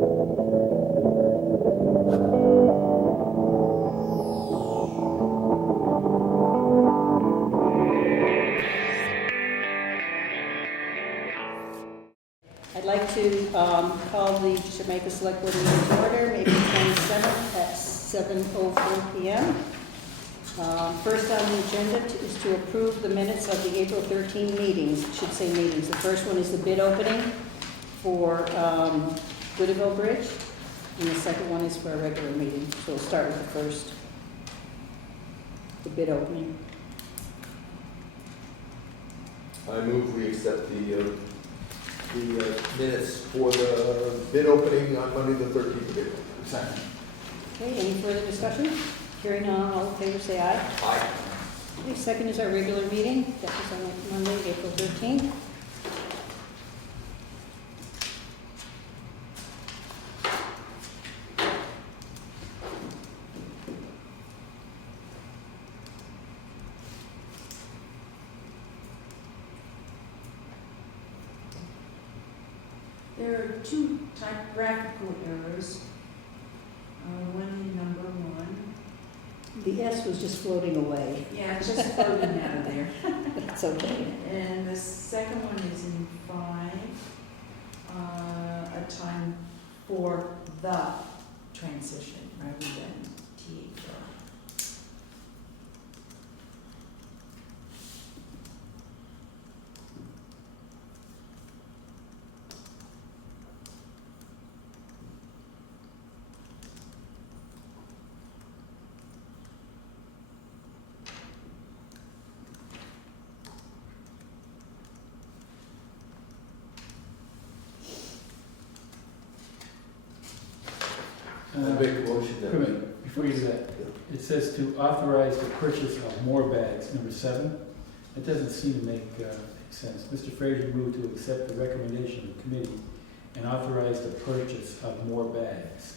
I'd like to call the Jamaica Selectboard meeting to order, April 27th at 7:04 p.m. First on the agenda is to approve the minutes of the April 13 meetings. It should say meetings. The first one is the bid opening for Goodeville Bridge, and the second one is for a regular meeting. So we'll start with the first, the bid opening. I move we accept the minutes for the bid opening on Monday the 13th of April. Second. Okay, any further discussion? Hearing none, all in favor say aye. Aye. Okay, second is our regular meeting. That was on Monday, April 13th. There are two typographical errors. One in number 1. The S was just floating away. Yeah, it's just floating out of there. That's okay. And the second one is in 5. A time for the transition rather than THR. I make a motion Wait a that. minute, before you do that, it says to authorize the purchase of more bags, number 7. That doesn't seem to make sense. Mr. Fraser moved to accept the recommendation of the committee and authorize the purchase of more bags.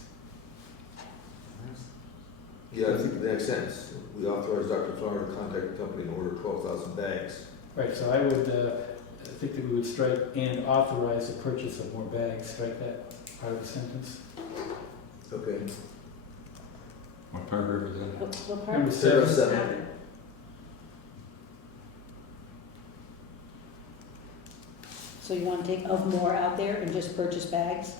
Yeah, I think that makes sense. We authorize Dr. Flower to contact the company and order 12,000 bags. Right, so I would think that we would strike and authorize the purchase of more bags, strike that part of the sentence. Okay. What paragraph is that? What part? Number Paragraph 7. 7. So you want to take of more out there and just purchase bags?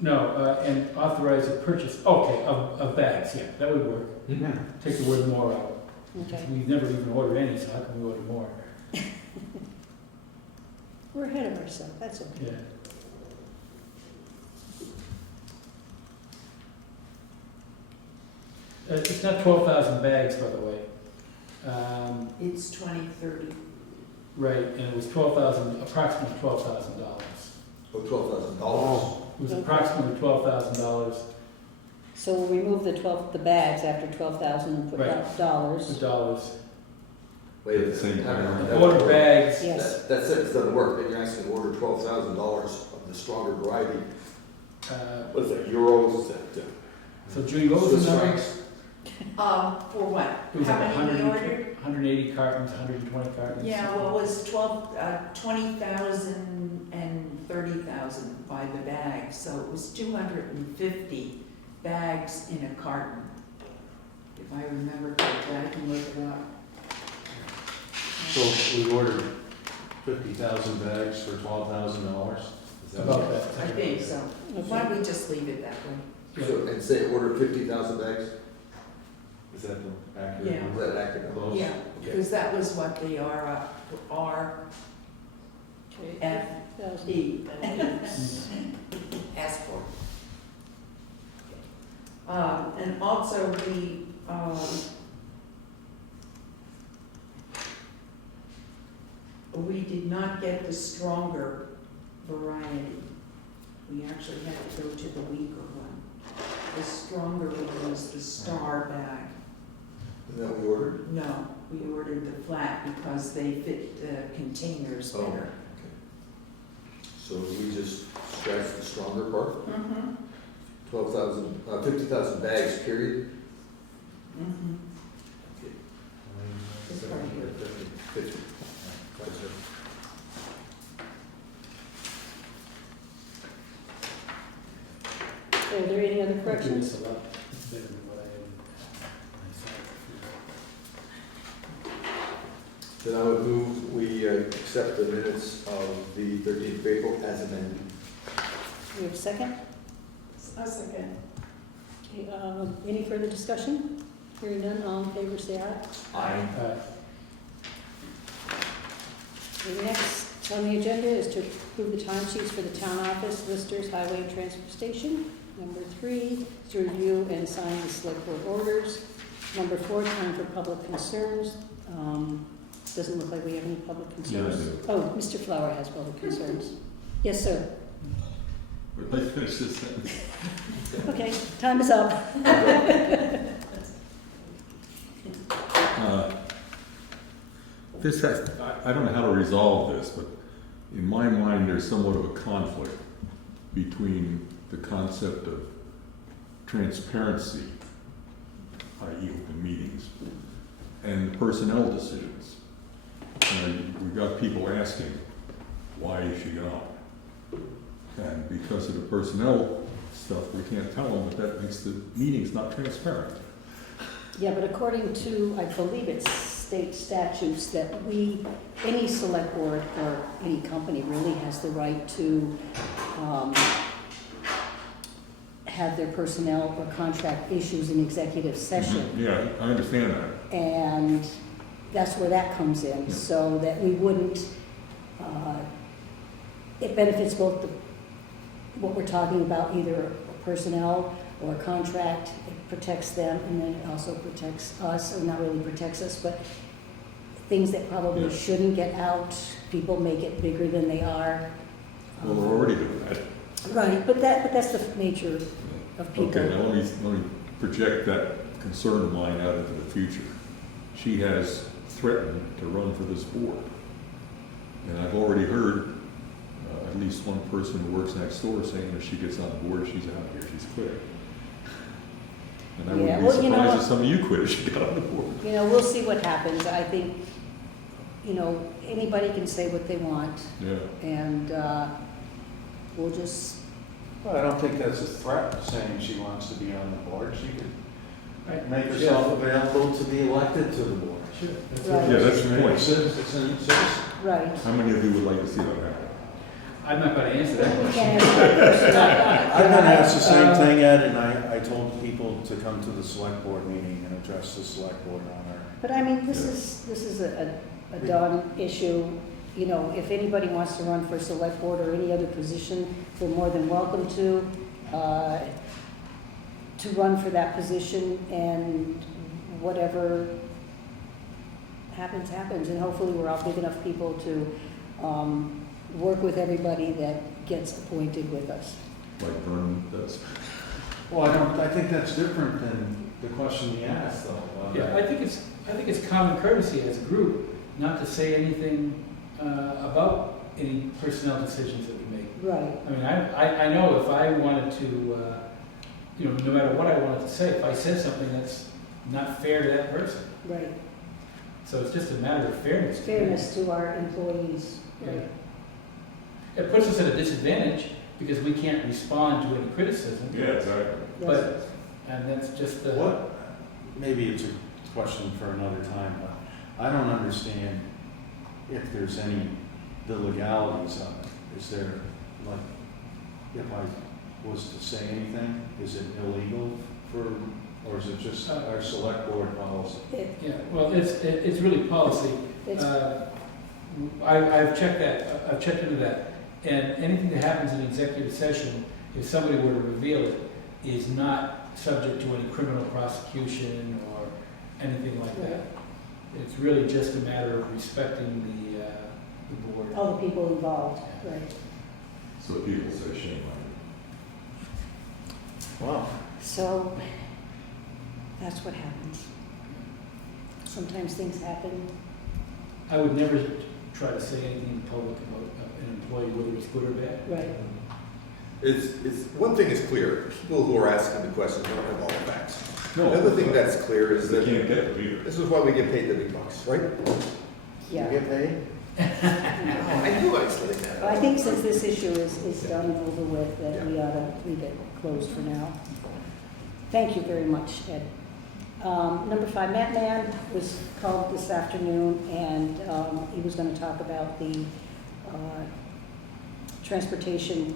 No, and authorize the purchase, okay, of bags, yeah, that would work. Yeah. Take the word more out. Okay. We've never even ordered any, so how can we order more? We're ahead of ourselves. That's okay. Yeah. It's not 12,000 bags, by the way. It's 2030. Right, and it was approximately $12,000. Oh, $12,000. It was Okay. approximately $12,000. So we'll remove the bags after 12,000 and put Right. dollars. $. Wait a Same minute. paragraph. Order bags. Yes. That sentence doesn't work. Then you're asking to order $12,000 of the stronger variety. What is that, euros? Is that So Julie, what was the Swiss number? francs? For what? It was How like many we ordered? 180 cartons, 120 cartons. Yeah, well, it was 20,000 and 30,000 by the bag, so it was 250 bags in a carton. If I remember correctly, I can look it up. So we ordered 50,000 bags for $12,000? Is that About what? that. I think so. Why Okay. don't we just leave it that way? Yeah. So, and say order 50,000 bags? Is that the accurate? Yeah. Is number? that accurate? Close? Yeah, Okay. because that was what they are Okay. F E Mm. asked for. And also we did not get the stronger variety. We actually had to go to the weaker one. The stronger one was the star bag. And that we ordered? No, we ordered the flat because they fit the containers Oh, better. okay. So we just scratch the stronger part? Mm-hmm. 50,000 bags, period? Mm-hmm. Okay. It's right here. 50. are there any other It's corrections? a lot, it's better than what I had. Then I would move we accept the minutes of the 13th of April as amended. We have a second? A second. Okay, any further discussion? Hearing none, all in favor, say aye. Aye. The next on the agenda is to approve the timesheets for the town office, listers, highway, and transfer station. Number 3 is to review and sign the select board orders. Number 4, time for public concerns. Doesn't look like we have any public concerns. do. Oh, Mr. Flower has public concerns. Yes, sir. But let's finish this sentence. Okay, time is up. This has, I don't know how to resolve this, but in my mind, there's somewhat of a conflict between the concept of transparency, i.e. open meetings, and personnel decisions. And we've got people asking, why is she gone? And because of the personnel stuff, we can't tell them, but that makes the meetings not transparent. Yeah, but according to, I believe it's state statutes, that any select board or any company really has the right to have their personnel or contract issues in executive session. Yeah, I understand that. And that's where that comes in, Yeah. so that we wouldn't, it benefits both what we're talking about, either personnel or contract. It protects them, and then it also protects us, or not really protects us, but things that probably Yeah. shouldn't get out, people make it bigger than they are. Well, we're already doing that. Right, but that's the nature of people. Okay, now let me project that concern of mine out into the future. She has threatened to run for this board. And I've already heard at least one person who works next door saying if she gets on the board, she's out of here, she's quit. And I Yeah, wouldn't be well, you know surprised what? if some of you quit if she got on the board. You know, we'll see what happens. I think, anybody can say what they want, Yeah. and we'll just, Well, I don't think that's a threat, saying she wants to be on the board. She could Right. make herself available to be elected to the board. Sure. Right. Yeah, that's the point. Citizen. right. How many of you would like to see that happen? I'm not gonna answer that We question. can't answer that I've been asked the same Uh, thing, Ed, and I told people to come to the select board meeting and address the select board on our. But I mean, this Yeah. is a done issue. If anybody wants to run for select board or any other position, they're more than welcome to run for that position, and whatever happens, happens. And hopefully we're all big enough people to work with everybody that gets appointed with us. Like Vernon does? Well, I think that's different than the question he asked, though. Yeah, I think it's common courtesy as a group not to say anything about any personnel decisions that we make. Right. I mean, I know if I wanted to, no matter what I wanted to say, if I said something that's not fair to that person. Right. So it's just a matter of fairness. Fairness to our employees. Yeah. It puts us at a disadvantage because we can't respond to any criticism. Yeah, exactly. But, and that's just the. What, maybe it's a question for another time, but I don't understand if there's the legalities of it. Is there, like, if I was to say anything, is it illegal or is it just our select board policy? Yeah, well, it's really policy. I've checked that, I've checked into that. And anything that happens in executive session, if somebody were to reveal it, is not subject to any criminal prosecution or anything like that. It's really just a matter of respecting the board. All the people involved, right. So people say shame on Wow. So, that's what happens. Sometimes things happen. I would never try to say anything in public about an employee, whether it's good or bad. Right. It's one thing is clear, people who are asking the questions don't have all the facts. you. No. Another thing that's clear is They that can't get them either. this is why we get paid the big bucks, right? Yeah. You get paid? I knew I was letting that. I think since this issue is done and over with, that we ought to leave it closed for now. Thank you very much, Ed. Number 5, Matt Mann was called this afternoon, and he was going to talk about the transportation,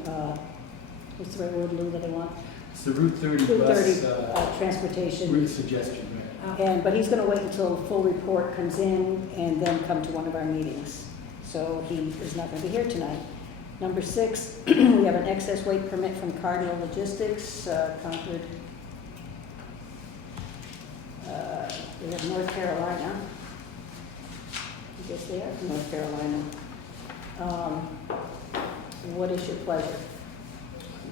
what's the right word, Lou, that I want? It's the Route 30 Route bus 30 transportation. route suggestion, right? But he's going to wait until a full report comes in and then come to one of our meetings. So he is not going to be here tonight. Number 6, we have an excess weight permit from Cardinal Logistics, Concord. We have North Carolina. I guess they are from North Carolina. What is your pleasure?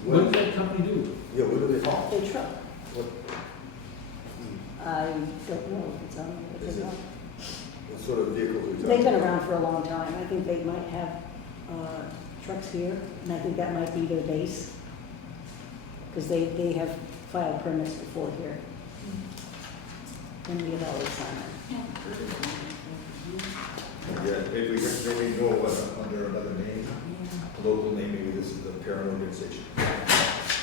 What does that company do? Yeah, what do they call? They truck. What, I don't know if it's on. If Is it's it? on. what sort of vehicles we talking? They've been around for a long time. I think they might have trucks here, and I think that might be their base. Because they have filed permits before here. And we have always signed them. Yeah, maybe we know what under another name, local name, maybe this is the parent organization.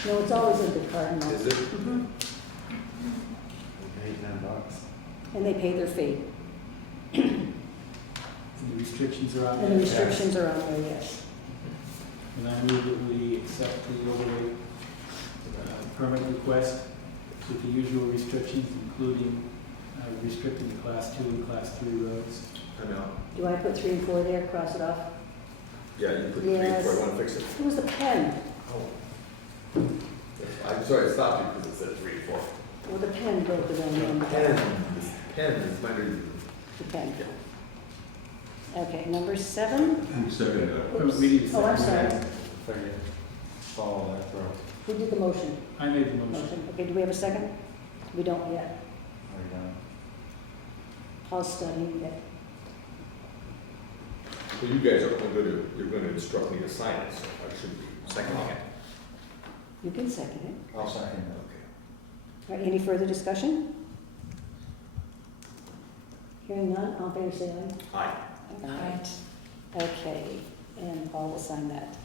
No, it's always under Cardinal. Is it? Mhm. They pay $10. And they pay their fee. And the restrictions are on And the there? restrictions are on there, yes. And I move that we accept the overweight permit request with the usual restrictions, including restricting the Class 2 and Class 3 roads. I know. Do I put 3 and 4 there, cross it off? Yeah, you put 3 and 4, I Yes. want to fix it. It was the pen. Oh. I'm sorry, I stopped you because it said 3 and 4. Well, the pen broke the wrong number. This pen is my reason. The pen. Okay, number 7. Who seconded that? Oops. We need a Oh, I'm second. sorry. If I could follow that through. Who did the motion? I made the motion. Motion. Okay, do we have a second? We don't yet. Are you done? I'll study it. Well, you guys are you're going to instruct me to sign it, so I should be seconding it. You can second it. I'll second Okay. All right, any further discussion? Hearing none, all in favor say aye. Aye. All right. Okay, and Paul will sign that.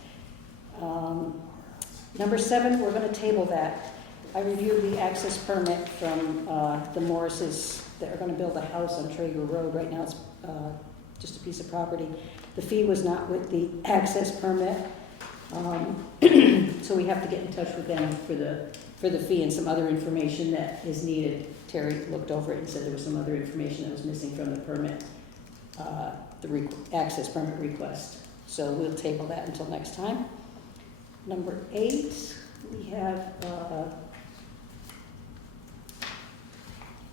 Number 7, we're going to table that. I reviewed the access permit from the Morrises that are going to build a house on Traeger Road. Right now it's just a piece of property. The fee was not with the access permit, so we have to get in touch with them for the fee and some other information that is needed. Terry looked over it and said there was some other information that was missing from the permit, access permit request. So we'll table that until next time. Number 8, we have a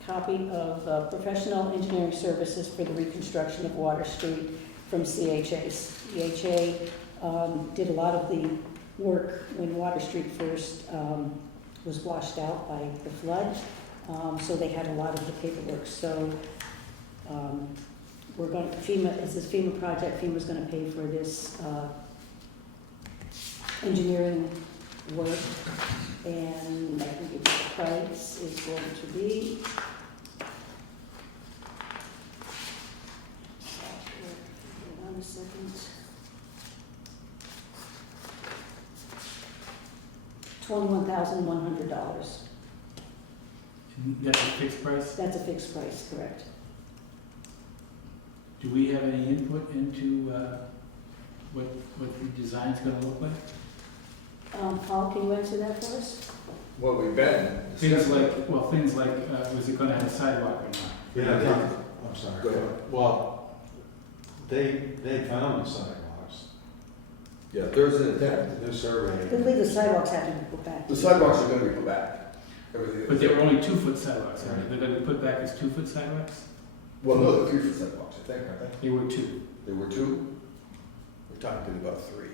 copy of professional engineering services for the reconstruction of Water Street from CHA. CHA did a lot of the work when Water Street first was washed out by the flood, so they had a lot of the paperwork. So we're going, FEMA, it's this FEMA project, FEMA's going to pay for this engineering work, and I can give you the price is going to be, hold on a second, $21,100. And that's a fixed price? That's a fixed price, correct? Do we have any input into what the design's gonna look like? Paul, can you answer that for us? Well, we've been. Things like, was it gonna have a sidewalk or not? Yeah, I'm sorry. Go ahead. Well, they found the sidewalks. Yeah, there's an intent. The I survey. believe the sidewalks have to be put back. The sidewalks are going to be put back. Everything. But they were only 2-foot sidewalks, right? They're gonna be put back as 2-foot sidewalks? Well, no, they're 3-foot sidewalks, I think, aren't they? They were 2. There were 2? We're talking about 3.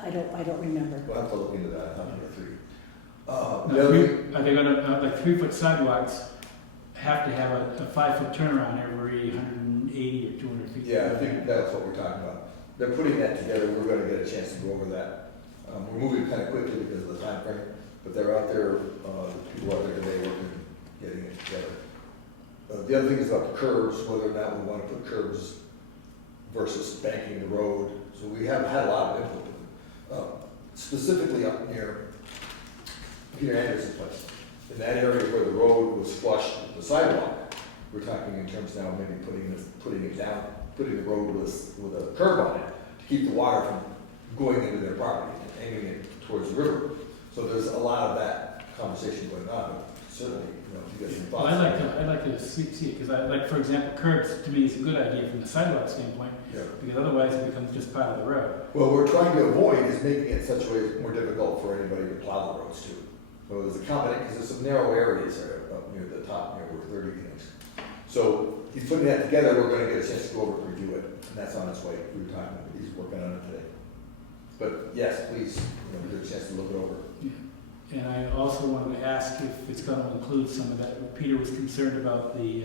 I don't remember. We'll have to look into that, I thought there were 3. Now, The other thing, Are they gonna, like 3-foot sidewalks have to have a 5-foot turnaround every 180 or 200 feet? yeah, I think that's what we're talking about. They're putting that together, we're going to get a chance to go over that. We're moving kind of quickly because of the time frame, but they're out there, people out there today working, getting it together. The other thing is about the curbs, whether or not we want to put curbs versus banking the road, So we have had a lot of input. Specifically up near Peter Anderson's place. In that area where the road was flush with the sidewalk, we're talking in terms now of maybe putting it down, putting the road with a curb on it to keep the water from going into their property, and aiming it towards the river. So there's a lot of that conversation going on, but certainly, if you get some Well, thoughts. I'd like to see it, because for example, curbs to me is a good idea from the sidewalk standpoint, Yeah. because otherwise it becomes just part of the road. Well, we're trying to avoid is making it such a way it's more difficult for anybody to plow the roads too. So there's a combination, because there's some narrow areas there up near the top, near where 30 is. So he's putting that together, we're gonna get a chance to go over and review it, and that's on its way through time, he's working on it today. But yes, please, get a chance to look it over. And I also wanted to ask if it's going to include some of that, Peter was concerned about the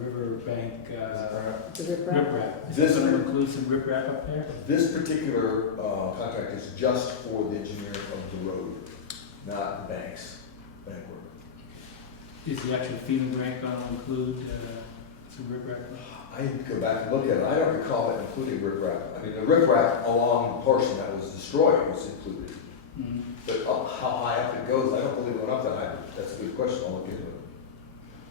riverbank The riprap. riprap. Is This- this going to include some riprap up there? This particular contract is just for the engineering of the road, not the bank work. Is the actual FEMA grant going to include some riprap? I need to go back and look at it, I don't recall it including riprap. I mean, the riprap along the portion that was destroyed was included. Mhm. But how high up it goes, I don't believe it went up that high. That's a good question, I'll look into it.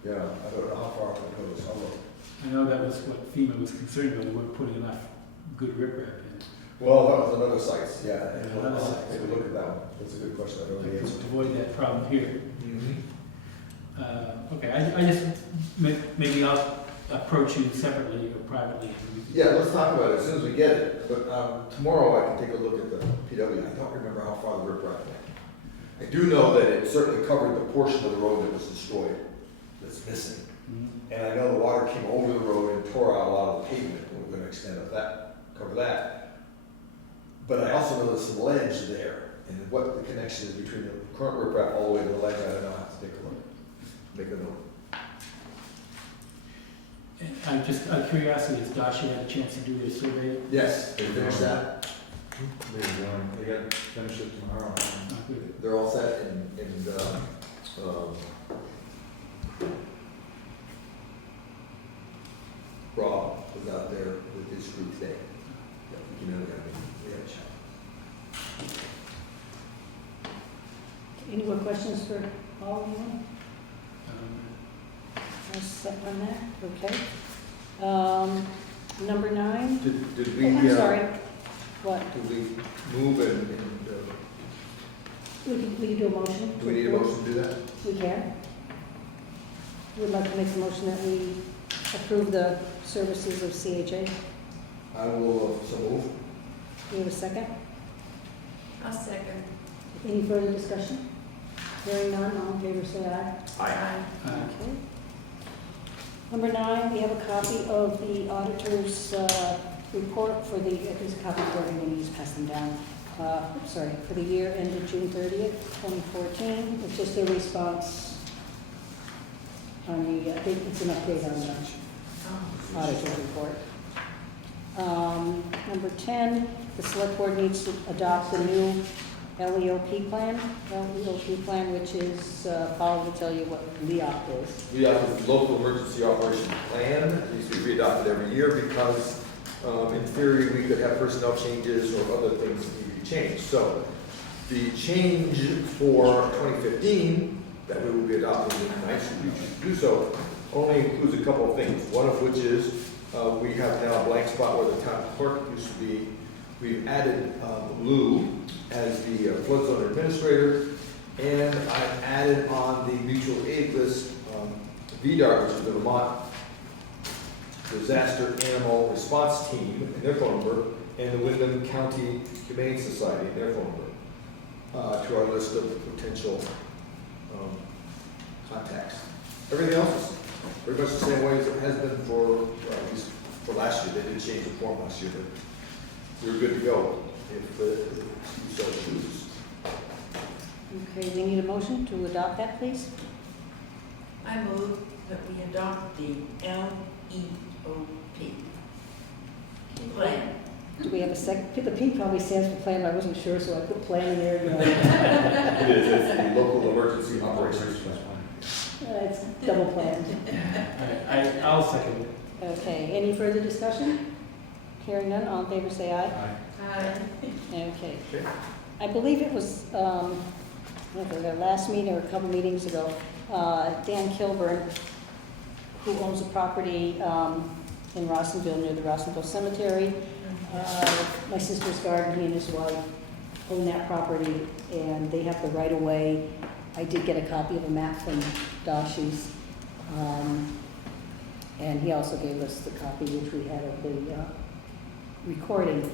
Yeah, I don't know how far up it goes, I'll look. I know that was what FEMA was concerned about, they weren't putting enough good riprap in. Well, that was another site, yeah, and Another I'll site. take a look at that one. That's a good question, I don't know the To answer. avoid that problem here. Mm-hmm. Okay, I just, maybe I'll approach you separately or privately. Yeah, let's talk about it as soon as we get it, but tomorrow I can take a look at the PW. I don't remember how far the riprap went. I do know that it certainly covered the portion of the road that was destroyed, that's missing. Mhm. And I know the water came over the road and tore out a lot of the pavement, and we're gonna extend up that, cover that. But I also know there's some ledge there, and what the connection is between the current riprap all the way to the ledge, I don't know, I have to take a look, make a note. And I'm just, out of curiosity, has Dasha had a chance to do their survey? Yes, they finished that, They got finish it tomorrow. Not good. they're all set, and Rob was out there with his crew today. Yeah, we had a chat. Any more questions for all of you? Um, I'll set on that, okay. Number 9. Did Oh, we, I'm sorry. What? did we move and We can do a motion. do we need a motion to do that? We can. Would like to make a motion that we approve the services of CHA. I will, so move. Do you have a second? I'll second. Any further discussion? Hearing none, all in favor say aye. Aye. Okay. Number 9, we have a copy of the auditor's report for the, there's a copy for everyone, you just pass them down. Sorry, for the year ended June 30th, 2014. It's just a response on the, it's an update on the auditor's report. Number 10, the select board needs to adopt the new LEOP plan, which is, Paul will tell you what LEOP is. We have the local emergency operations plan. It needs to be readopted every year because, in theory, we could have personnel changes or other things that need to be changed. So the change for 2015 that we will be adopting tonight, should we choose to do so, only includes a couple of things. One of which is we have now a blank spot where the town clerk used to be. We've added Lou as the flood zone administrator, and I've added on the mutual aid list VDAR, which is the Vermont Disaster Animal Response Team, and their phone number, and the Wyndham County Humane Society, and their phone number, to our list of potential contacts. Everything else is pretty much the same way as it has been for, at least for last year. They did change the form last year, but we're good to go if you so choose. Okay, we need a motion to adopt that, please. I move that we adopt the LEOP plan. Do we have a second? The P probably stands for plan, I wasn't sure, so I put plan in there. It is, it's the local emergency operations plan. It's double planned. I'll second it. Okay, any further discussion? Hearing none, all in favor say aye. Aye. Okay. Okay. I believe it was, the last meeting or a couple meetings ago, Dan Kilburn, who owns a property in Rossendale, near the Rossendale Cemetery. My sister's garden, he and his wife own that property, and they have the right of way. I did get a copy of a map from Dashi's, and he also gave us the copy which we had of the recording.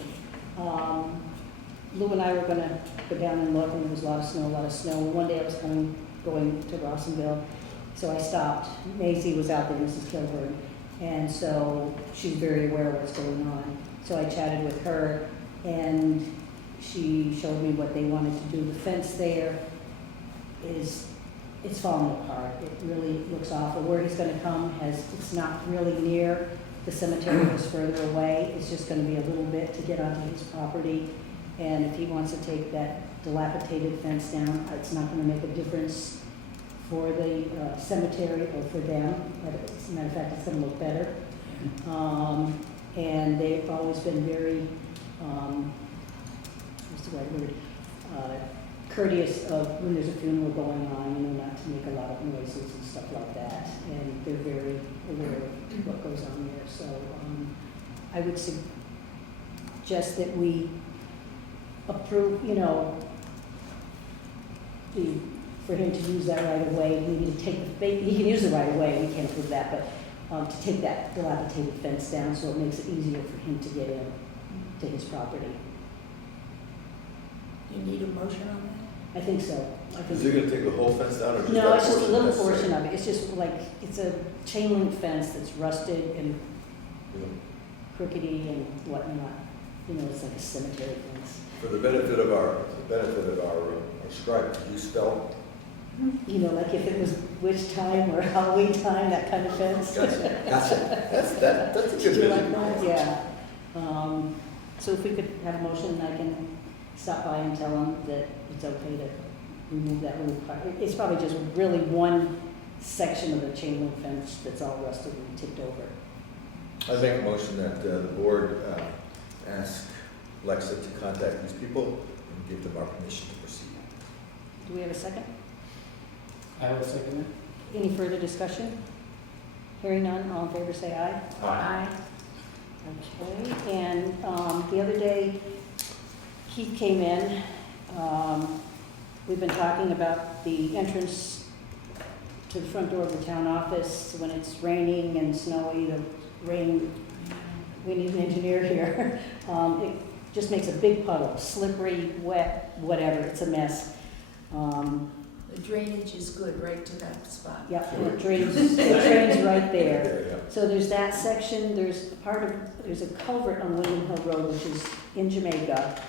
Lou and I were gonna go down and look, and there was a lot of snow. One day I was going to Rossendale, so I stopped. Maisie was out there, Mrs. Kilburn, and so she's very aware of what's going on. So I chatted with her, and she showed me what they wanted to do. The fence there it's falling apart. It really looks awful. Where he's gonna come it's not really near the cemetery, it's further away. It's just gonna be a little bit to get onto his property. And if he wants to take that dilapidated fence down, it's not gonna make a difference for the cemetery or for them. As a matter of fact, it's gonna look better. And they've always been very, what's the right word? Courteous of when there's a funeral going on, not to make a lot of noises and stuff like that. And they're very aware of what goes on there. So I would suggest that we approve, for him to use that right of way. We need to take he can use the right of way, we can't approve that, but to take that dilapidated fence down so it makes it easier for him to get in to his property. You need a motion on that? I think so. Is he gonna take the whole fence down or just No, that it's just a portion little necessary? portion of it. It's just like, it's a chain link fence that's rusted and Yeah. crookedy and whatnot. It's like a cemetery fence. For the benefit of our scribe, could you spell? Like if it was witch time or Halloween time, that kind of fence. Gotcha. That's a Do good you vision. like that? Yeah. So if we could have a motion, I can stop by and tell them that it's okay to remove that little part. It's probably just really one section of the chain link fence that's all rusted and tipped over. I make a motion that the board ask Lexa to contact these people and give them our permission to proceed. Do we have a second? I will second Any further discussion? Hearing none, all in favor say aye. Aye. Okay, and the other day, Keith came in. We've been talking about the entrance to the front door of the town office. When it's raining and snowy, the rain, we need an engineer here. It just makes a big puddle, slippery, wet, whatever, it's a mess. The drainage is good right to that spot. Yep, and it drains right there. Yeah. So there's that section, there's a culvert on William Hill Road, which is in Jamaica,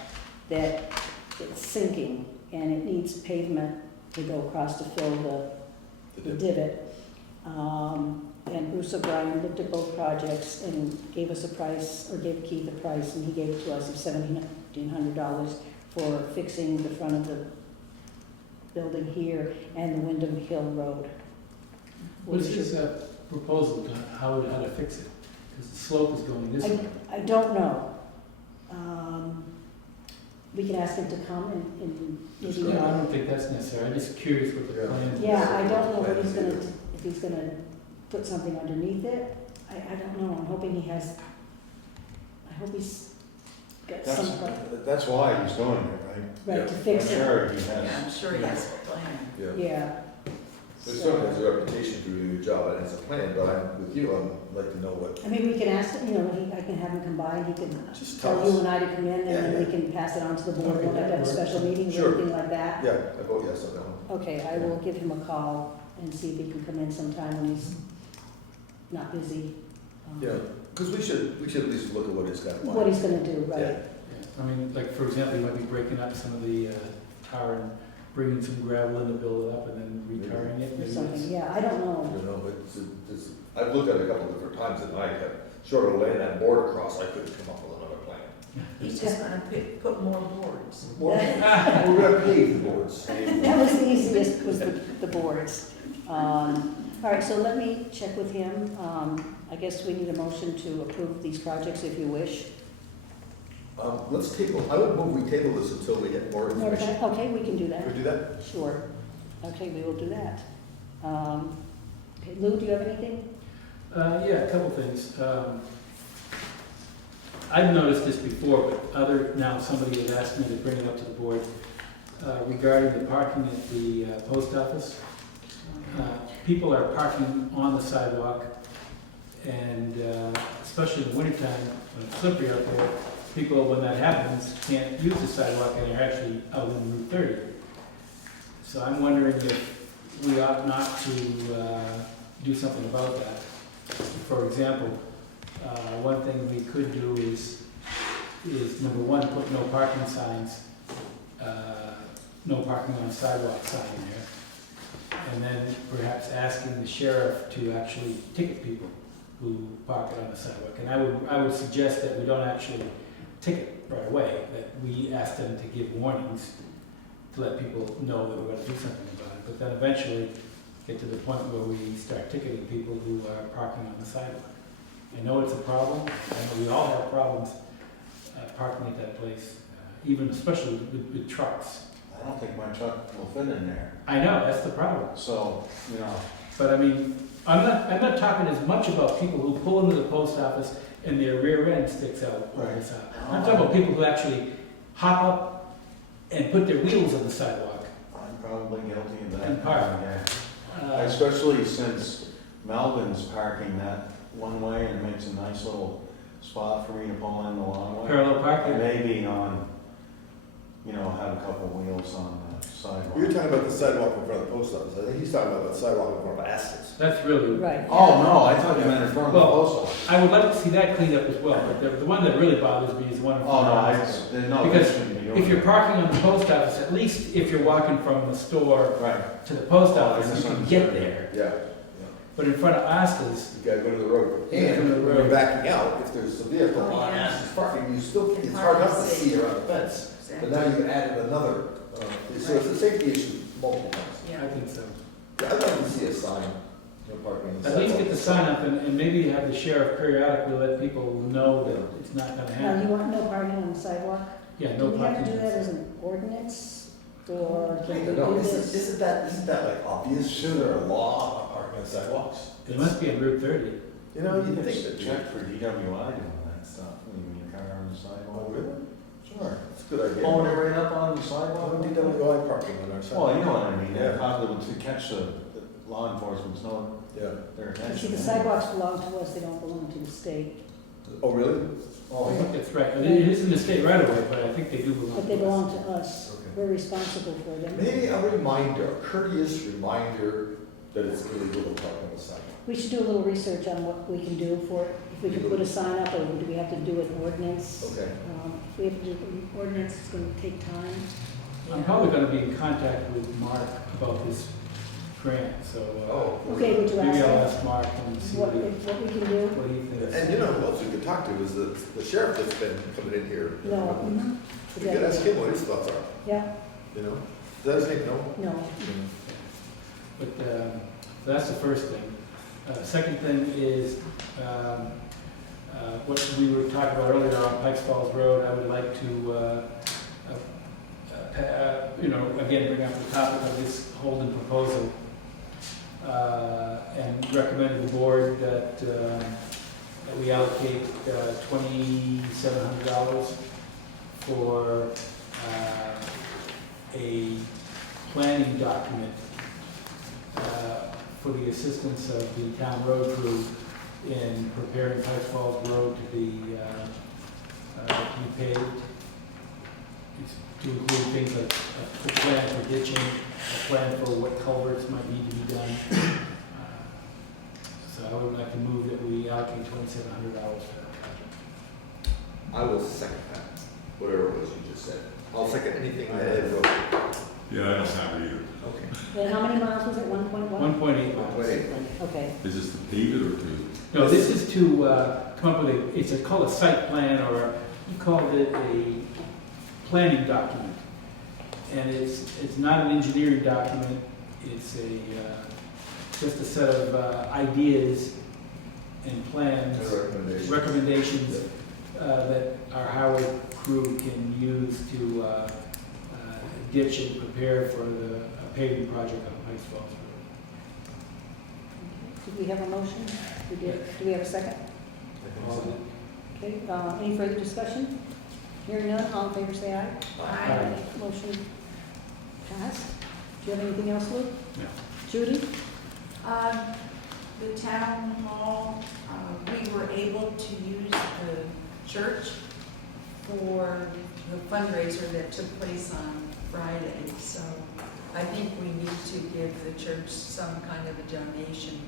that it's sinking, and it needs pavement to go across to fill the divot. And Bruce O'Brien looked at both projects and gave us a price, or gave Keith a price, and he gave it to us of $1,700 for fixing the front of the building here and the Wyndham Hill Road. What's his proposal to how to fix it? Because the slope is going this way. I don't know. We can ask him to come and maybe, No, I don't think that's necessary. I'm just curious what the plan is. yeah, I don't know what if he's gonna put something underneath it. I don't know. I'm hoping he has, I hope he's got some, That's why he's doing it, right, to fix I'm it. sure he has. Yeah, I'm sure he has a plan. Yeah. Yeah. There's So- someone has a reputation for doing a good job, and it's a plan, but with you, I'd like to know what, I mean, we can ask him, I can have him come by, and he can just tell tell you us. and I to come in, and then Yeah, we yeah. can pass it on to the board. We Okay, don't have to have a that special meeting or Sure. anything like that. Yeah, I vote yes on that one. Okay, I will give him a call and see if he can come in sometime when he's not busy. Yeah, because we should at least look at what it's got. What he's gonna do, right? Yeah. Yeah. I mean, like, for example, you might be breaking up some of the tar and bringing some gravel in to build it up and then retarring it. Or Maybe something, it's- yeah, I don't know. I've looked at it a couple different times, and I have, short of laying that board across, I couldn't come up with another plan. He's just gonna put more boards. We're gonna pave the boards. That was the easiest, was the boards. All right, so let me check with him. I guess we need a motion to approve these projects if you wish. Let's table, I would move we table this until we get more information. Okay, we can do that. Could we do that? Sure. Okay, we will do that. Okay, Lou, do you have anything? Yeah, a couple things. I've noticed this before, but now somebody had asked me to bring it up to the board regarding the parking at the post office. People are parking on the sidewalk, and especially in the wintertime, when it's slippery out there, people, when that happens, can't use the sidewalk and they're actually out on Route 30. So I'm wondering if we ought not to do something about that. For example, one thing we could do is number one, put no parking signs, no parking on sidewalk sign there. And then perhaps asking the sheriff to actually ticket people who park it on the sidewalk. And I would suggest that we don't actually ticket right away, that we ask them to give warnings to let people know that we're gonna do something about it. But then eventually get to the point where we start ticketing people who are parking on the sidewalk. I know it's a problem. I know we all have problems parking at that place, even especially with trucks. I don't think my truck will fit in there, I know, that's the problem. so, you know, But I mean, I'm not talking as much about people who pull into the post office and their rear end sticks out over the side. I'm talking about people who actually hop up and put their wheels on the sidewalk. I'm probably guilty of that. And park. Yeah. Especially since Melvin's parking that one way and makes a nice little spot for me to pull in the long way. Parallel parking. Maybe on, you know, have a couple wheels on the sidewalk. You're talking about the sidewalk in front of the post office. I think he's talking about the sidewalk in front of Aston's. That's really, Right. Oh, no, I thought you meant in front of the Well, post office. I would like to see that cleaned up as well, but the one that really bothers me is the one in Oh, front no, of I, the house. no, Because that shouldn't be doing If you're it. parking on the post office, at least if you're walking from the store Right. to the post Oh, I office, you can get misunderstood. there. Yeah. But in front of Asda's, You gotta go to the road. You gotta go to And the when you're road. backing out, if there's a vehicle Oh, on yeah. Aston's parking, you still, it's hard enough to see around the fence. But now you added another, so it's a safety issue multiple times. I think so. Yeah, I'd like to see a sign, no parking on the At least sidewalk. get the sign up and maybe have the sheriff periodically let people know that it's not gonna Now, you happen. want no parking on the sidewalk? Yeah, Do no we have parking. to do that as an ordinance, or can we No, do this? isn't that like obvious? Should there a law about parking on sidewalks? It must be on Route 30. You know, You you'd think should that. check for DWI doing that stuff, leaving your car on the Oh, sidewalk. really? Sure. That's a good idea. Pulling it right up on the sidewalk. Why DWI parking on our sidewalk? Well, you know what I mean, Yeah. they're probably to catch the law enforcement's know Yeah. their See, attention. the sidewalks belong to us, they don't belong to the state, Oh, really? I Oh, think that's right. It is in the state right away, but I think they do belong but they to us. belong to us. Okay. We're responsible for them. maybe a reminder, a courteous reminder that it's illegal to park on the sidewalk. We should do a little research on what we can do for it. If we can put a sign up, or do we have to do an ordinance? Okay. If we have to do an ordinance, it's gonna take time. I'm probably gonna be in contact with Mark about this grant, so Oh. Okay, would you maybe I'll ask ask Mark and see what, what what we can do? he thinks. And you know who else we could talk to is the sheriff that's been coming in here. No, We could ask him what his thoughts are, Yeah, you know? Does that his name, no? no. But so that's the first thing. Second thing is what we were talking about earlier on Pikes Falls Road. I would like to, again, bring up the topic of this Holden proposal and recommend to the board that we allocate $2,700 for a planning document for the assistance of the town road crew in preparing Pikes Falls Road to be paved. It's to include things like a plan for ditching, a plan for what culverts might need to be done. So I would like to move that we allocate $2,700 for that project. I will second that, whatever it was you just said. I'll second anything that Ed wrote. Yeah, I don't have it either. Okay. And how many miles was it, 1.1? 1.8 miles. 1.8. Okay, Is this to pave it or to? No, this is to come up with it's called a site plan, or you called it a planning document. And it's not an engineering document, it's just a set of ideas and plans, And recommendations. recommendations that our highway crew can use to ditch and prepare for the paving project on Pikes Falls Road. Did we have a motion? We did. Do we have a second? Okay, any further discussion? Hearing none, all in favor say aye. Aye. Motion passed. Do you have anything else, Lou? No. Judy? The town hall, we were able to use the church for the fundraiser that took place on Friday. So I think we need to give the church some kind of a donation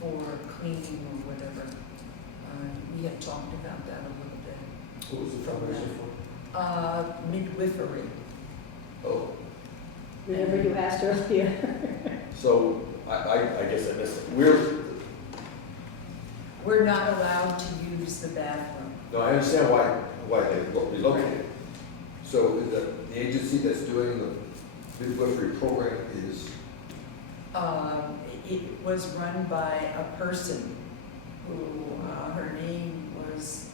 for cleaning or whatever. We had talked about that a little bit. What was the fundraiser for? Midwifery. Oh, Remember you asked earlier? so I guess I missed it. We're not allowed to use the bathroom. No, I understand why they relocated. So the agency that's doing the midwifery program is, It was run by a person who, her name was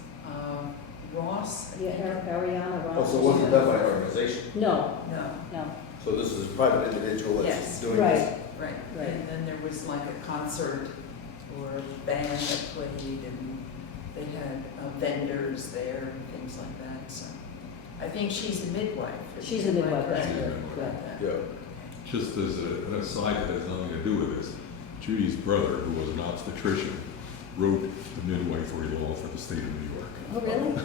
Ross. I Yeah, think. Ariana Ross. oh, so it wasn't done by an organization. No, No, no, So this is a private individual that's Yes. doing this. right. right. Right. And then there was like a concert or a band that played, and they had vendors there and things like that, so. I think she's a midwife. She's a midwife, that's Right. good, good. Yeah. Just as an aside that has nothing to do with this, Judy's brother, who was an obstetrician, wrote the midwifery law for the state of New York. Oh, really?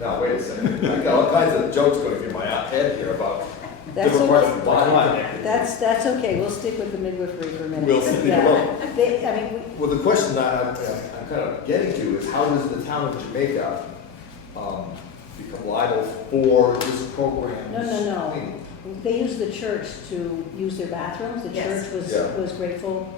Now, wait a second. I got all kinds of jokes going through my head here about That's different parts of okay. the body. That's okay, we'll stick with the midwifery for a minute. We'll see. Yeah. I mean, Well, the question that I'm kind of getting to is how does the town of Jamaica become liable for this program? No. They use the church to use their bathrooms. The Yes. church Yeah. was grateful,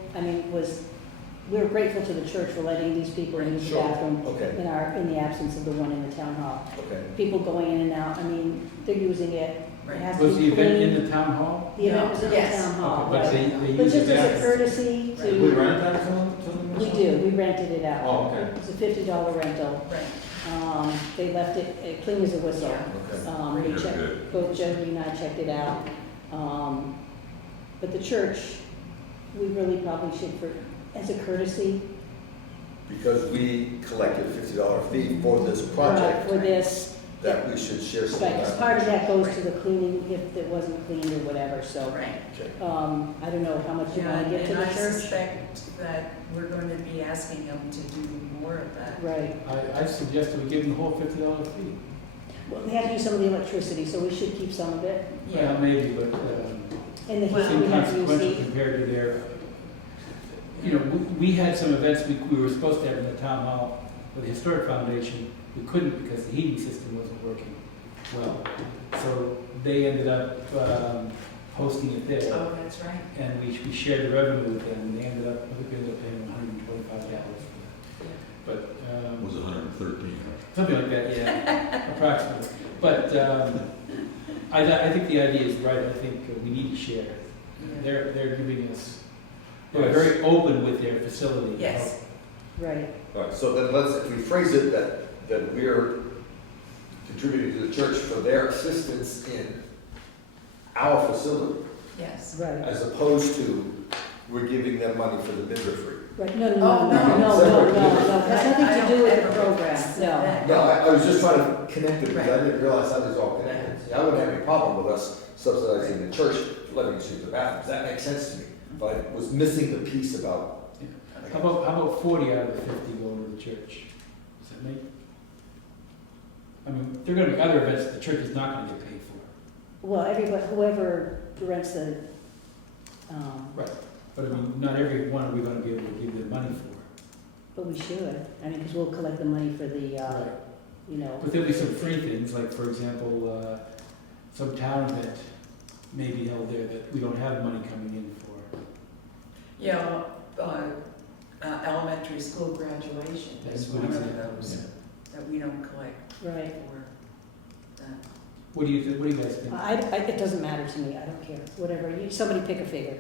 we were grateful to the church for letting these people use the Sure. bathroom Okay. in the absence of the one in the town hall. Okay. People going in and out, I mean, they're using it. It Right. has to Was the be event clean. in the town hall? The event was in the Yes. town hall, Okay, but right. they But use just it as a as, courtesy Right. Did we to, rent that from them? we do, we rented it out. Oh, okay. It was a $50 rental. Right. They left it clean as a whistle. Yeah. Okay. We Yeah, checked, good. both Jody and I checked it out. But the church, we really probably should, as a courtesy, Because we collected a $50 fee for this project, for this, that we should share some of right, that. 'cause part of that goes to the cleaning if it wasn't cleaned or whatever, so. Right. Okay. I don't know how much you Yeah, want to give to and the I church. suspect that we're going to be asking them to do more of that. Right, I suggested we give them the whole $50 fee. well, they have to use some of the electricity, so we should keep some of it. Yeah. Well, maybe, but And the heat, we have to use inconsequential heat. compared to their, we had some events we were supposed to have in the town hall for the Historic Foundation. We couldn't because the heating system wasn't working well. So they ended up hosting it there. Oh, that's right. And we shared the revenue with them, and they ended up, I think we ended up paying $125 for that. But, It was 113. something like that, yeah, approximately. But I think the idea is right. I think we need to share. Yeah. They're giving us, they're very open with their facility. Yes. Right, All right, so then if we phrase it that we're contributing to the church for their assistance in our facility, Yes. right, as opposed to we're giving them money for the midwifery. right. No, Oh, That's nothing to do with the program, no. No, I was just trying to connect it, because I didn't realize how these all connected. See, I wouldn't have any problem with us subsidizing the church, letting us use the bathrooms, that makes sense to me. But I was missing the piece about. How about 40 out of the 50 going to the church? Does that make? I mean, there are going to be other events that the church is not going to get paid for. Well, whoever rents the, Right. But I mean, not every one are we going to be able to give them money for. but we should, I mean, because we'll collect the money for the, Right. you know. But there'll be some free things, like for example, some town event may be held there that we don't have money coming in for. Yeah, elementary school graduation That's is one one of example, those yeah. that we don't collect Right. for that. What do you guys think? It doesn't matter to me, I don't care, whatever, somebody pick a figure.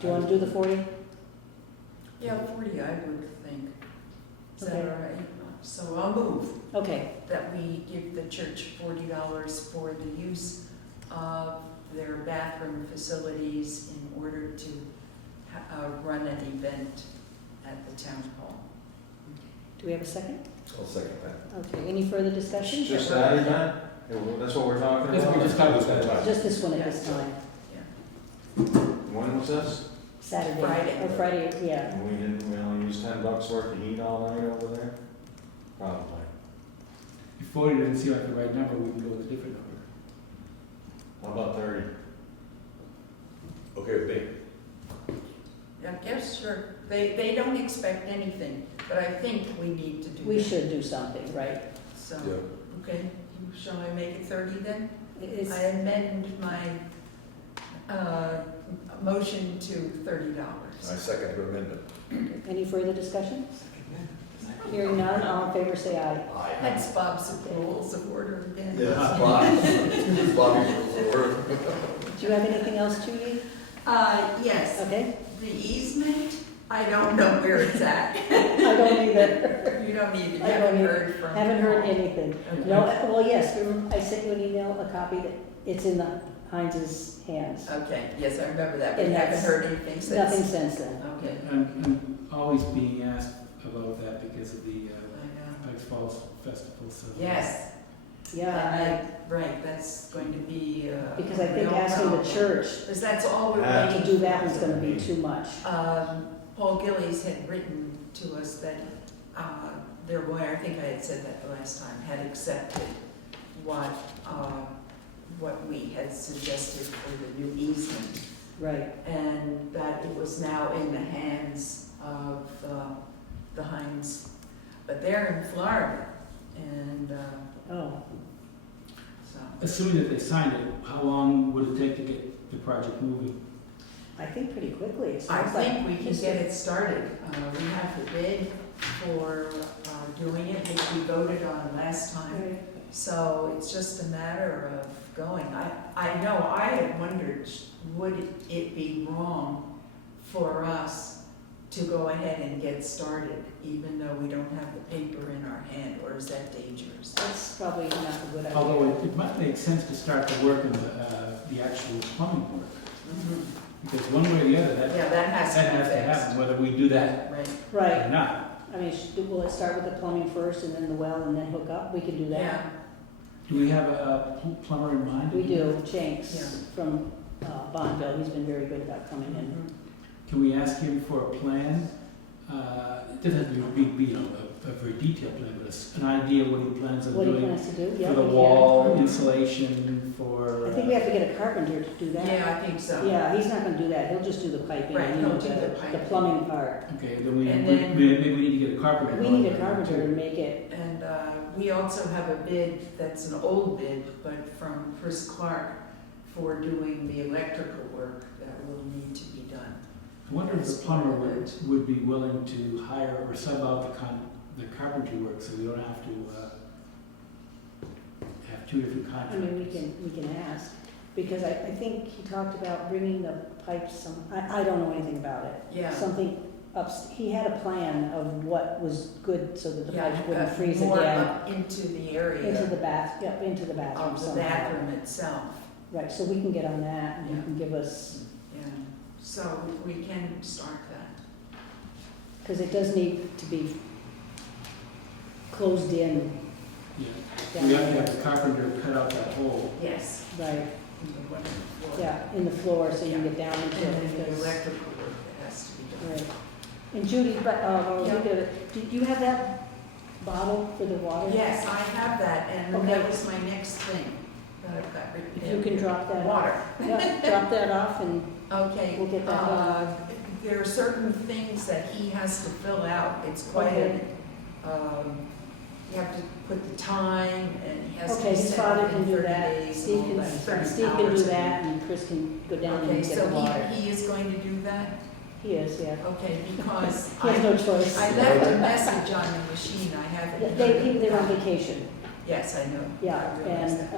Do you want to do the 40? Yeah, 40, I would think. Is that Okay. all right? So I'll move Okay, that we give the church $40 for the use of their bathroom facilities in order to run an event at the town hall. do we have a second? I'll second that. Okay, any further discussion? Just that event? That's what we're talking Yes, about? we just talked about that. Just this one at this Yeah. time, When was this? Saturday. Friday. Or Friday, yeah. And we only used $10 worth of heat all night over there? Probably. If 40 doesn't seem like the right number, we can go with a different number. How about 30? Okay with me? I guess, sure. They don't expect anything, but I think we need to do that. We should do something, right? So, Yeah. okay, shall I make it 30 then? It's, I amend my motion to $30. I second her amendment. any further discussion? Hearing none, all in favor say aye. That's Bob's rules of order again. Yeah, Bobby's rules of order. Do you have anything else, Judy? Yes, Okay, the easement, I don't know where it's at. I don't either. You don't even, I don't haven't either. heard from. Haven't heard anything. Okay. No, well, yes, I sent you an email, a copy that it's in the Heinz's hands. Okay, yes, I remember that, but And you haven't that's- heard anything Nothing since. since then. Okay, I'm always being asked about that because of the I know. Pikes Falls Festival, so. Yes. Yeah, Right, that's going to be, because I think we all asking the know. church Because that's all we're Ah. waiting to do that one's gonna be too much. Paul Gillies had written to us that their lawyer, I think I had said that the last time, had accepted what we had suggested for the new easement, Right, and that it was now in the hands of the Hines. But they're in Florida, and oh, so. Assuming that they signed it, how long would it take to get the project moving? I think pretty quickly, it I sounds like. think we can get it started. We have the bid for doing it, which we voted on last time. Right. So it's just a matter of going. I know, I had wondered, would it be wrong for us to go ahead and get started, even though we don't have the paper in our hand, or is that dangerous? That's probably not a good idea. Although it might make sense to start the work in the actual plumbing work, because one way or the other, that Yeah, that has to be fixed. happen, whether we do that Right, Right, or not. I mean, will it start with the plumbing first and then the well and then hook up? We can do that. yeah. Do we have a plumber in mind? We do, Jenks Yeah. from Bonneville, he's been very good about coming in. Can we ask him for a plan? It doesn't have to be a very detailed plan, but an idea what he plans on What he doing plans to do, yeah. for the we can. wall insulation, for. I think we have to get a carpenter to do that. Yeah, I think so. Yeah, he's not gonna do that, he'll just do the piping, Right, you know, he'll do the the piping. plumbing part. Okay, then we, And then- maybe we need to get a carpenter. We need a involved carpenter too. to make it, And we also have a bid, that's an old bid, but from Chris Clark for doing the electrical work that will need to be done. I wonder if the plumber would be willing to hire or sub out the carpentry work, so we don't have to have two different I mean, contractors. we can ask, because I think he talked about bringing the pipes, I don't know anything about it. Yeah. Something he had a plan of what was good so that the Yeah, pipes wouldn't freeze more again. up into the area Into the into the bathroom of the somehow. bathroom itself. Right, so we can get on that, and you Yeah. can give us, Yeah, so we can start that. because it does need to be closed in Yeah, down we have to there. have the carpenter cut out that hole. Yes. Right, In the one on the floor. yeah, in the floor, so you can Yeah. get down And into then it. the because- electrical work that has to be done. Right. And Judy, but, Yeah. do you have that bottle for the water? Yes, I have that, and Okay. that was my next thing that I've got written If down. you can drop that off. Water. Yeah, drop that off and Okay. We'll get that done. There are certain things that he has to fill out. It's quite Okay. you have to put the time, and he has to Okay, be his set father up can in do 30 that, days Steve and all can, that, 30 Steve can hours. do that, and Chris can go down Okay, and get so the water. he is going to do that? He is, yeah. Okay, because He has no choice. I left a message on the machine. I haven't. They're on vacation, Yes, I know. yeah, I realize that.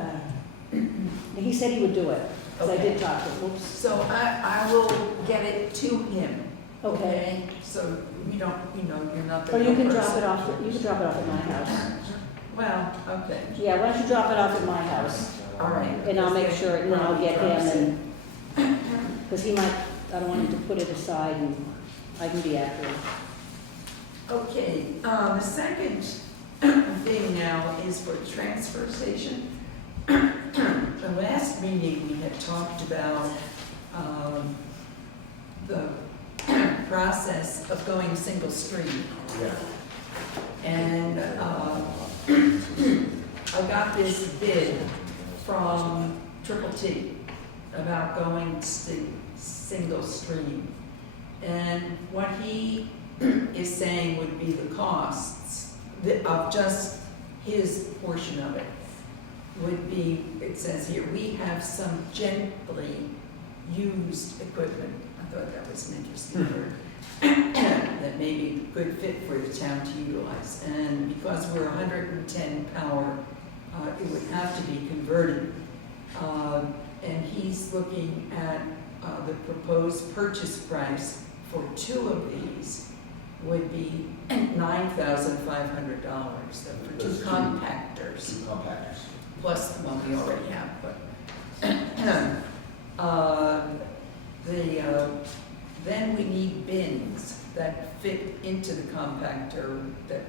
and, he said he would do it, because I Okay. did talk to him, oops. So I will get it to him Okay. So you don't, you're not the Or you real can drop person. it off, you can drop it off at my house. Well, okay, Yeah, why don't you drop it off at my house? all right. And I'll make sure, and then I'll get Drops it. him and, because he might, I don't want him to put it aside and I can be after him. Okay, the second thing now is for transfer station. The last meeting, we had talked about the process of going single stream. Yeah. And I got this bid from Triple T about going single stream. And what he is saying would be the costs of just his portion of it would be, it says here, we have some gently used equipment. I thought that was an interesting word. That may be a good fit for the town to utilize. And because we're 110 power, it would have to be converted. And he's looking at the proposed purchase price for 2 of these would be $9,500 for 2 Those two. compactors, 2 compactors. plus the one we already have, but then we need bins that fit into the compactor that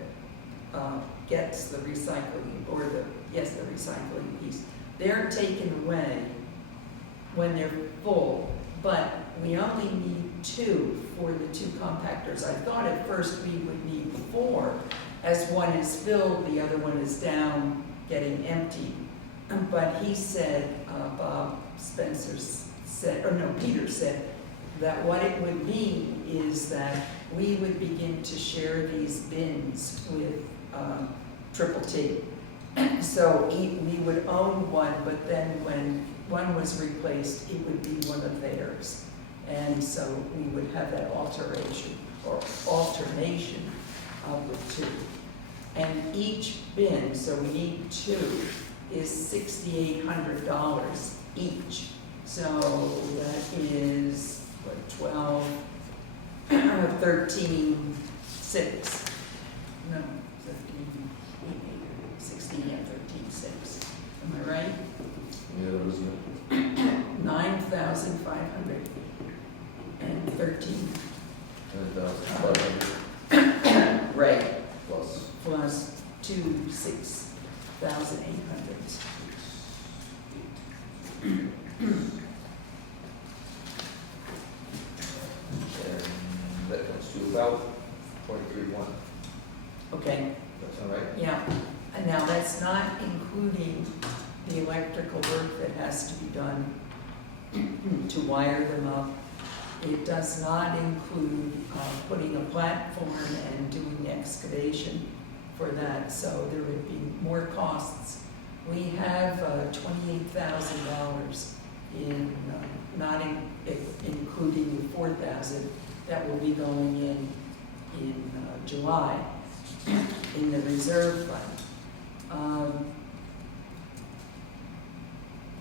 gets the recycling, or the recycling piece. They're taken away when they're full, but we only need 2 for the 2 compactors. I thought at first we would need 4, as one is filled, the other one is down, getting empty. But he said, Bob Spencer said, or no, Peter said, that what it would mean is that we would begin to share these bins with Triple T. So we would own one, but then when one was replaced, it would be one of theirs. And so we would have that alternation of the 2. And each bin, so we need 2, is $6,800 each. So that is, what, 12, 13, 6. No, 13, 16, yeah, 13, 6. Am I right? Yeah, that was good. 9,500 and 13. 10,500 Right. plus. Plus 2 6,800. And that comes to about 23,100. Okay, That sound right? yeah. And now that's not including the electrical work that has to be done to wire them up. It does not include putting a platform and doing excavation for that, so there would be more costs. We have $28,000 in, not including the 4,000 that will be going in July in the reserve fund.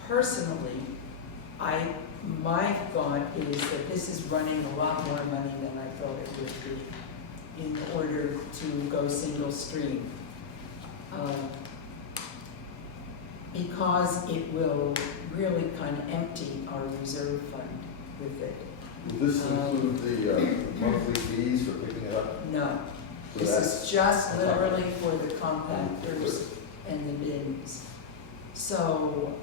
Personally, my thought is that this is running a lot more money than I thought it would be in order to go single stream. Because it will really kind of empty our reserve fund with it. Will this include the monthly fees for picking it up? No, So this that's- is just literally for the compactors and the bins. So,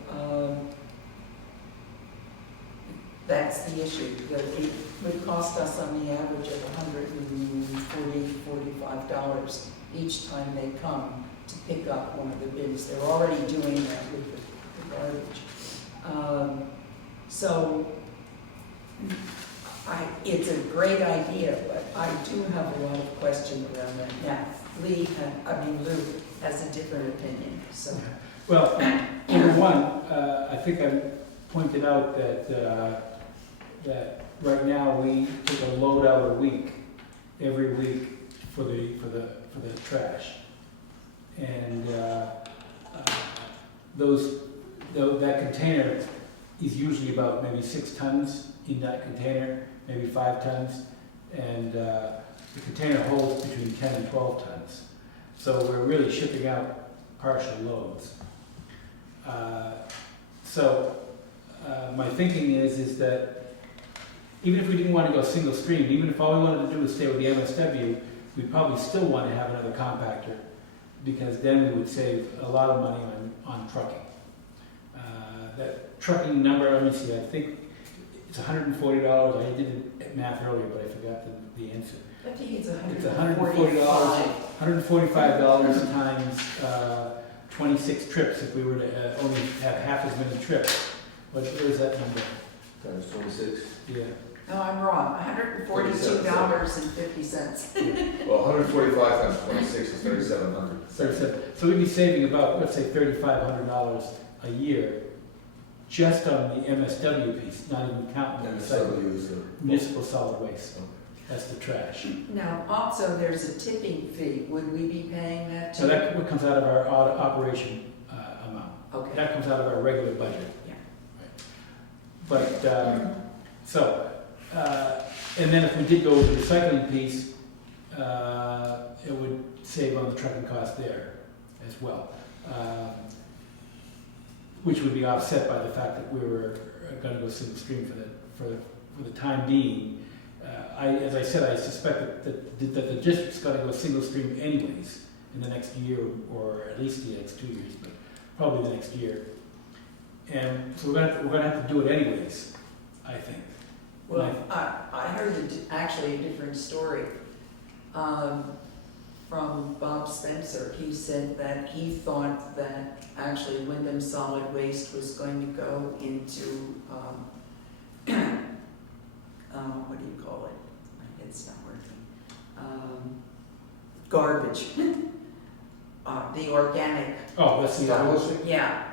that's the issue, that it would cost us on the average of $145 each time they come to pick up one of the bins. They're already doing that with the garbage. So, it's a great idea, but I do have a lot of question around that. Now, Lou has a different opinion, so. Well, number one, I think I pointed out that that right now we take a load out a week, every week for the trash, and that container is usually about maybe 6 tons in that container, maybe 5 tons, And the container holds between 10 and 12 tons. So we're really shipping out partial loads. My thinking is that even if we didn't want to go single stream, even if all we wanted to do was stay with the MSW, we'd probably still want to have another compactor, because then we would save a lot of money on trucking. That trucking number, let me see, I think it's $140. I did the math earlier, but I forgot the answer. I think it's It's $145. $145 times 26 trips if we were to only have half as many trips. What is that number? Times 26. Yeah. No, I'm wrong, $142.50. Well, 145 times 26 is 3,700. 37. So we'd be saving about, let's say, $3,500 a year just on the MSW piece, not even counting the MSW is municipal solid waste. That's the trash. Now, also, there's a tipping fee. Would we be paying that too? So that comes out of our operation amount. Okay. That comes out of our regular budget. Yeah. Right. But, and then if we did go with the recycling piece, it would save on the trucking cost there as well. Which would be offset by the fact that we were going to go single stream for the time being. As I said, I suspect that the district's going to go single stream anyways in the next year, or at least the next 2 years, but probably the next year. And so we're going to have to do it anyways, I think. Well, I heard actually a different story from Bob Spencer. He said that he thought that actually Wyndham Solid Waste was going to go into, what do you call it? My head's not working. Garbage. The organic. Oh, that's the Composting? Yeah.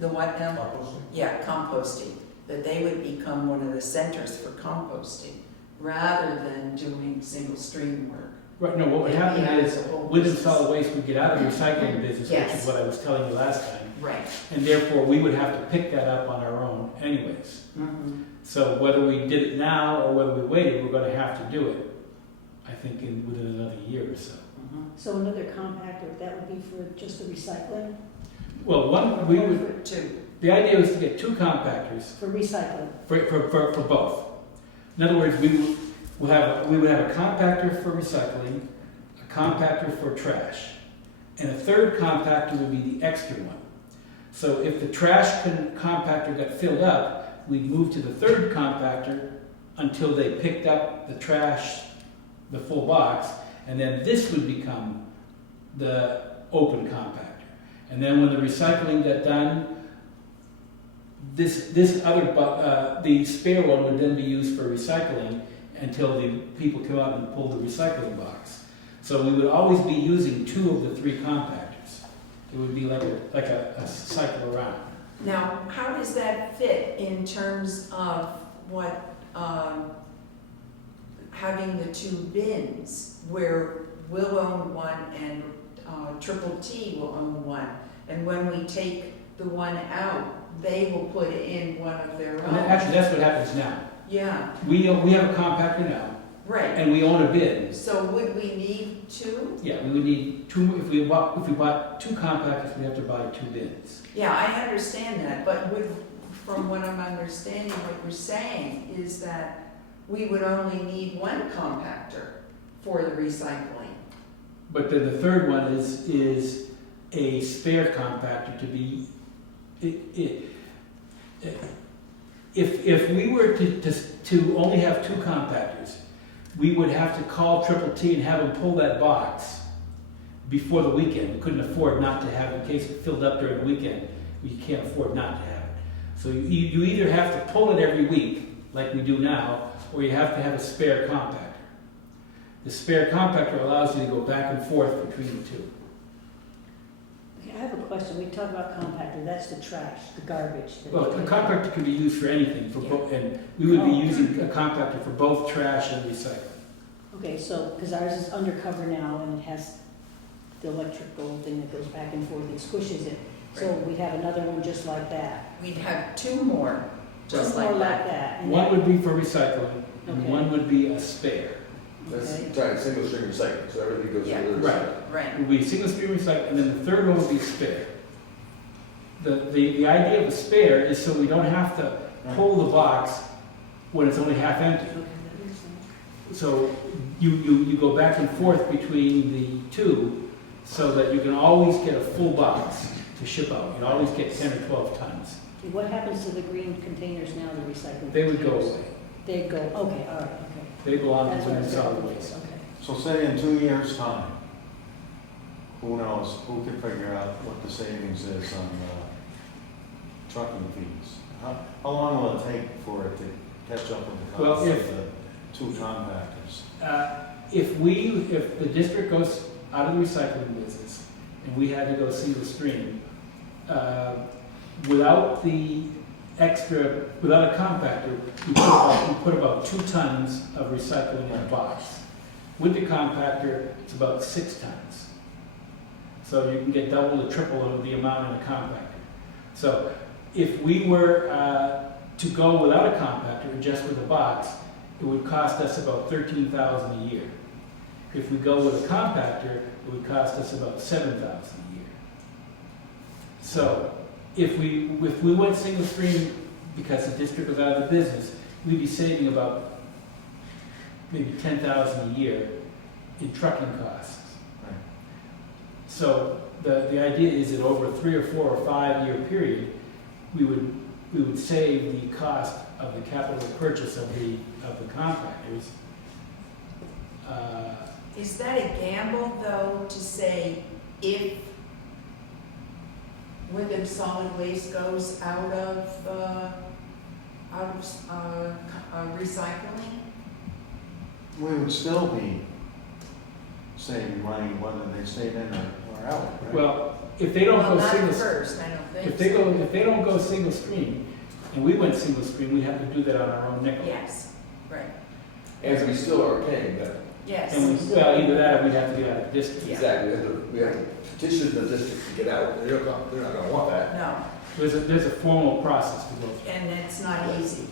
The what now? Composting? Yeah, composting. That they would become one of the centers for composting rather than doing single stream work. Right, no, what would happen is Wyndham Solid Waste would get out of the recycling business, which Yes. is what I was telling you last time. Right. And therefore, we would have to pick that up on our own anyways. Mm-hmm. So whether we did it now or whether we waited, we're going to have to do it, I think, within another year or so. Mm-hmm. So another compactor, that would be for just the recycling? Well, the idea was to get two compactors For recycling? for both. In other words, we would have a compactor for recycling, a compactor for trash, and a third compactor would be the extra one. So if the trash compactor got filled up, we'd move to the third compactor until they picked up the trash, the full box, and then this would become the open compactor. And then when the recycling got done, this other the spare one would then be used for recycling until the people come out and pull the recycling box. So we would always be using two of the three compactors. It would be like a cycle around. Now, how does that fit in terms of what, having the two bins where we'll own one and Triple T will own one? And when we take the one out, they will put in one of their own? Actually, that's what happens now. Yeah, We have a compactor now, right. and we own a bin. So would we need two? Yeah, we would need two. If we bought two compactors, we have to buy two bins. Yeah, I understand that, but from what I'm understanding, what you're saying is that we would only need one compactor for the recycling. But then the third one is a spare compactor to be. If we were to only have two compactors, we would have to call Triple T and have them pull that box before the weekend. We couldn't afford not to have it in case it filled up during the weekend. We can't afford not to have it. So you either have to pull it every week, like we do now, or you have to have a spare compactor. The spare compactor allows you to go back and forth between the two. Okay, I have a question. We talk about compactor, that's the trash, the garbage. Well, a compactor can be used for anything, and we would be using a compactor for both trash and recycling. Okay, so, because ours is undercover now and it has the electrical thing that goes back and forth and squishes it. So we'd have another one just like that. We'd have two more, just More like that. And One would be for recycling, and Okay. one would be a spare. That's Okay. trying single stream recycling, so everything goes to the other Right. side. Right. It would be single stream recycle, and then the third one would be spare. The idea of a spare is so we don't have to pull the box when it's only half empty. Okay, that makes sense. So you go back and forth between the two so that you can always get a full box to ship out. You always get 10 or 12 tons. Okay, what happens to the green containers now, the recycling? They would go containers? away. They'd go, okay, all right, okay. They belong That's to what the I'm solid saying, waste. okay. So say in 2 years' time, who knows, who can figure out what the savings is on trucking fees? How long will it take for it to catch up with the Well, cost if- of the 2 compactors? If the district goes out of the recycling business and we had to go single stream, without the extra, without a compactor, we put about 2 tons of recycling in a box. With the compactor, it's about 6 tons. So you can get double or triple of the amount in a compactor. So if we were to go without a compactor, just with a box, it would cost us about $13,000 a year. If we go with a compactor, it would cost us about $7,000 a year. So if we went single stream because the district was out of the business, we'd be saving about maybe $10,000 a year in trucking costs. Right. So the idea is that over a 3 or 4 or 5 year period, we would save the cost of the capital purchase of the compactors. Is that a gamble, though, to say if Wyndham Solid Waste goes out of recycling? We would still be saving money whether they stayed in or out, right? Well, if they don't Well, go not single, at first, I don't think if they so. don't go single stream, and we went single stream, we have to do that on our own nickel. Yes, right, And we still are paying them. yes. And well, either that or we'd have to get out of the district. Yeah. Exactly, we have to petition the district to get out, they're not gonna want that. No, There's a formal process to go through. and it's not easy.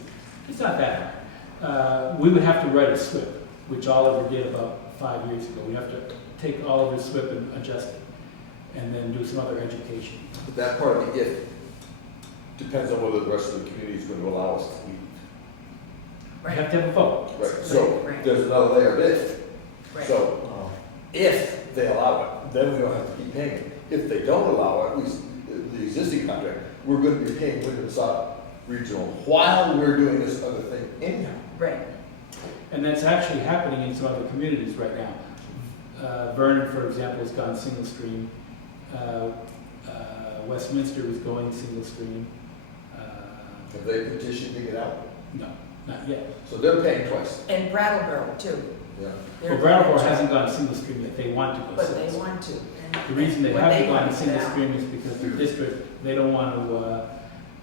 It's not that hard. We would have to write a SWIP, which Oliver did about 5 years ago. We have to take Oliver's SWIP and adjust it, and then do some other education. But that part of the if depends on whether the rest of the community is going to allow us to leave. We have to have a vote. Right, so Right. there's another layer of if. Right. So Oh, if they allow it, then we don't have to keep paying it. If they don't allow it, at least the existing contract, we're going to be paying Wyndham Solid Regional while we're doing this other thing anyhow. Right, And that's actually happening in some other communities right now. Vernon, for example, has gone single stream. Westminster was going single stream. Have they petitioned to get out? No, not yet. So they're paying twice. and Brattleboro too. Yeah. Well, Brattleboro hasn't gone single stream yet. They want to go But single they stream. want to. and- The reason they what haven't want gone to single get out. stream is because the district, they don't want to,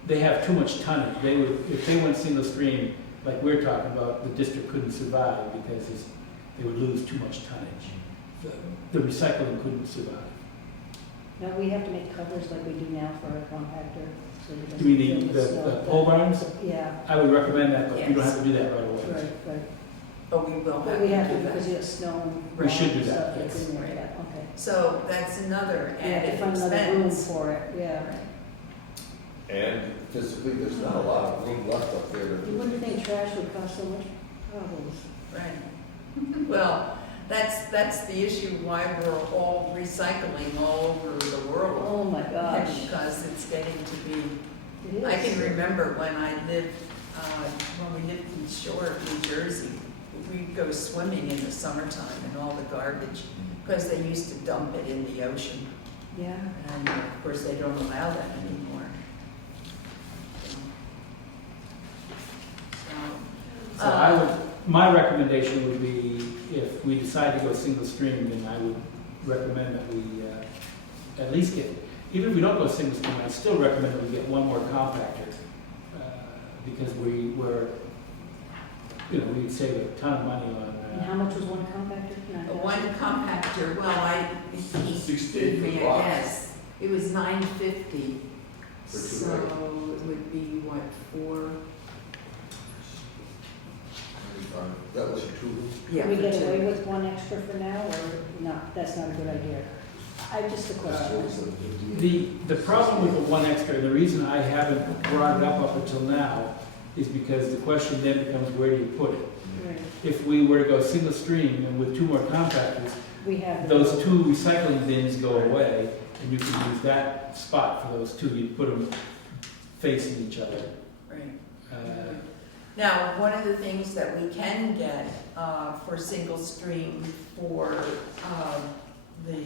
they have too much tonnage. They would, if they went single stream, like we're talking about, the district couldn't survive because they would lose too much tonnage. The recycling couldn't survive. Now, we have to make covers like we do now for a compactor. So it Do we doesn't need fill with snow. the pole barns? Yeah, I would recommend that, but you don't Yes. have to do that right away. right, right. But we will But have we to have to do because that. you have snow and. We should rock do and that, stuff that's yes. in there, Right. yeah, okay. So that's another We have to added find another room expense. for it, yeah. Right. And physically, there's not a lot of room left up there. You wouldn't think trash would cause so much problems. Right. Well, that's the issue why we're all recycling all over the world. Oh, my gosh. Because it's getting to be, It I can is. remember when I lived, when we lived in Shore, New Jersey, we'd go swimming in the summertime in all the garbage, because they used to dump it in the ocean. Yeah. And of course, they don't allow that anymore. So I would, my recommendation would be, if we decide to go single stream, then I would recommend that we at least get, even if we don't go single stream, I'd still recommend that we get one more compactor, because we're, we'd save a ton of money on. And how much was one compactor? One compactor, well, he 68 gave me for a box. guess. It was $9.50. For two, So right? it would be, what, 4? fine. That was your two. Yeah, Can we for get two. away with one extra for now, or not? That's not a good idea. Just a question. The problem with the one extra, the reason I haven't brought it up until now, is because the question then becomes, where do you put it? Right. If we were to go single stream and with two more compactors, We have. those two recycling bins go away, and you can use that spot for those two. You put them facing each other. Right. Uh, Now, one of the things that we can get for single stream for the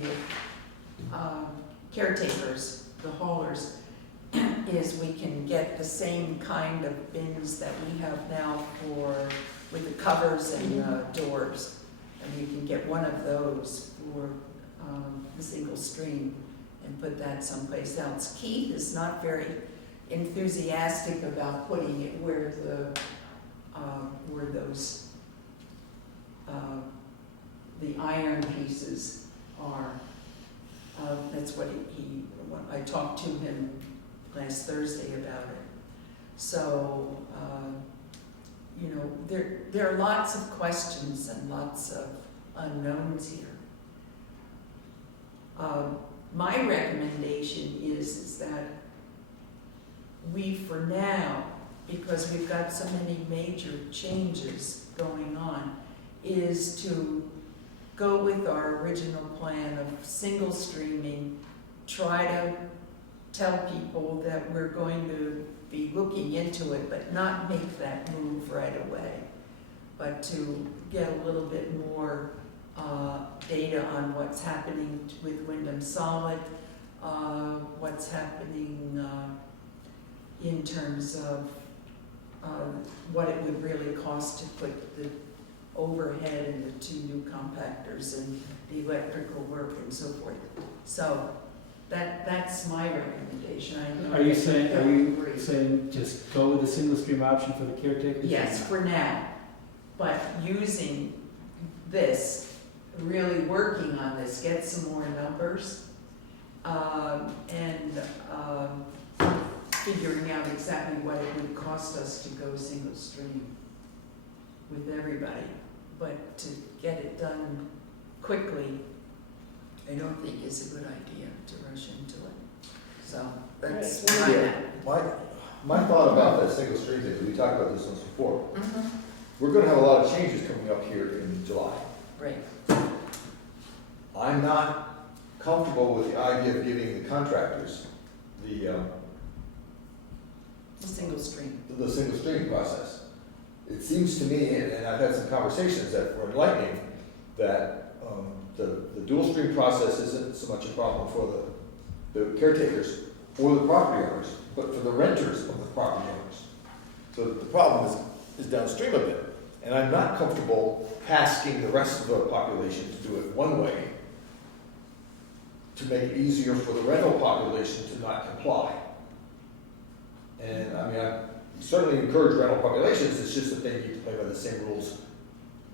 caretakers, the haulers, is we can get the same kind of bins that we have now for, with the covers and doors. And you can get one of those for the single stream and put that someplace else. Keith is not very enthusiastic about putting it where those the iron pieces are. That's what I talked to him last Thursday about it. So, you know, there are lots of questions and lots of unknowns here. My recommendation is that we, for now, because we've got so many major changes going on, is to go with our original plan of single streaming, try to tell people that we're going to be looking into it, but not make that move right away, but to get a little bit more data on what's happening with Wyndham Solid, what's happening in terms of what it would really cost to put the overhead and the two new compactors and the electrical work and so forth. So that's my recommendation. I know Are you that saying, don't are you agree. saying just go with the single stream option for the caretakers? Yes, for now, but using this, really working on this, get some more numbers, and figuring out exactly what it would cost us to go single stream with everybody. But to get it done quickly, I don't think is a good idea to rush into it. So that's Right. My thought about that single stream thing, we talked about this once before. Mhm. We're gonna have a lot of changes coming up here in July. Right. I'm not comfortable with the idea of giving the contractors the Single stream. single stream process. It seems to me, and I've had some conversations that were enlightening, that the dual stream process isn't so much a problem for the caretakers or the property owners, but for the renters of the property owners. So the problem is downstream of it. And I'm not comfortable tasking the rest of the population to do it one way to make it easier for the rental population to not comply. And I mean, I certainly encourage rental populations, it's just that they need to play by the same rules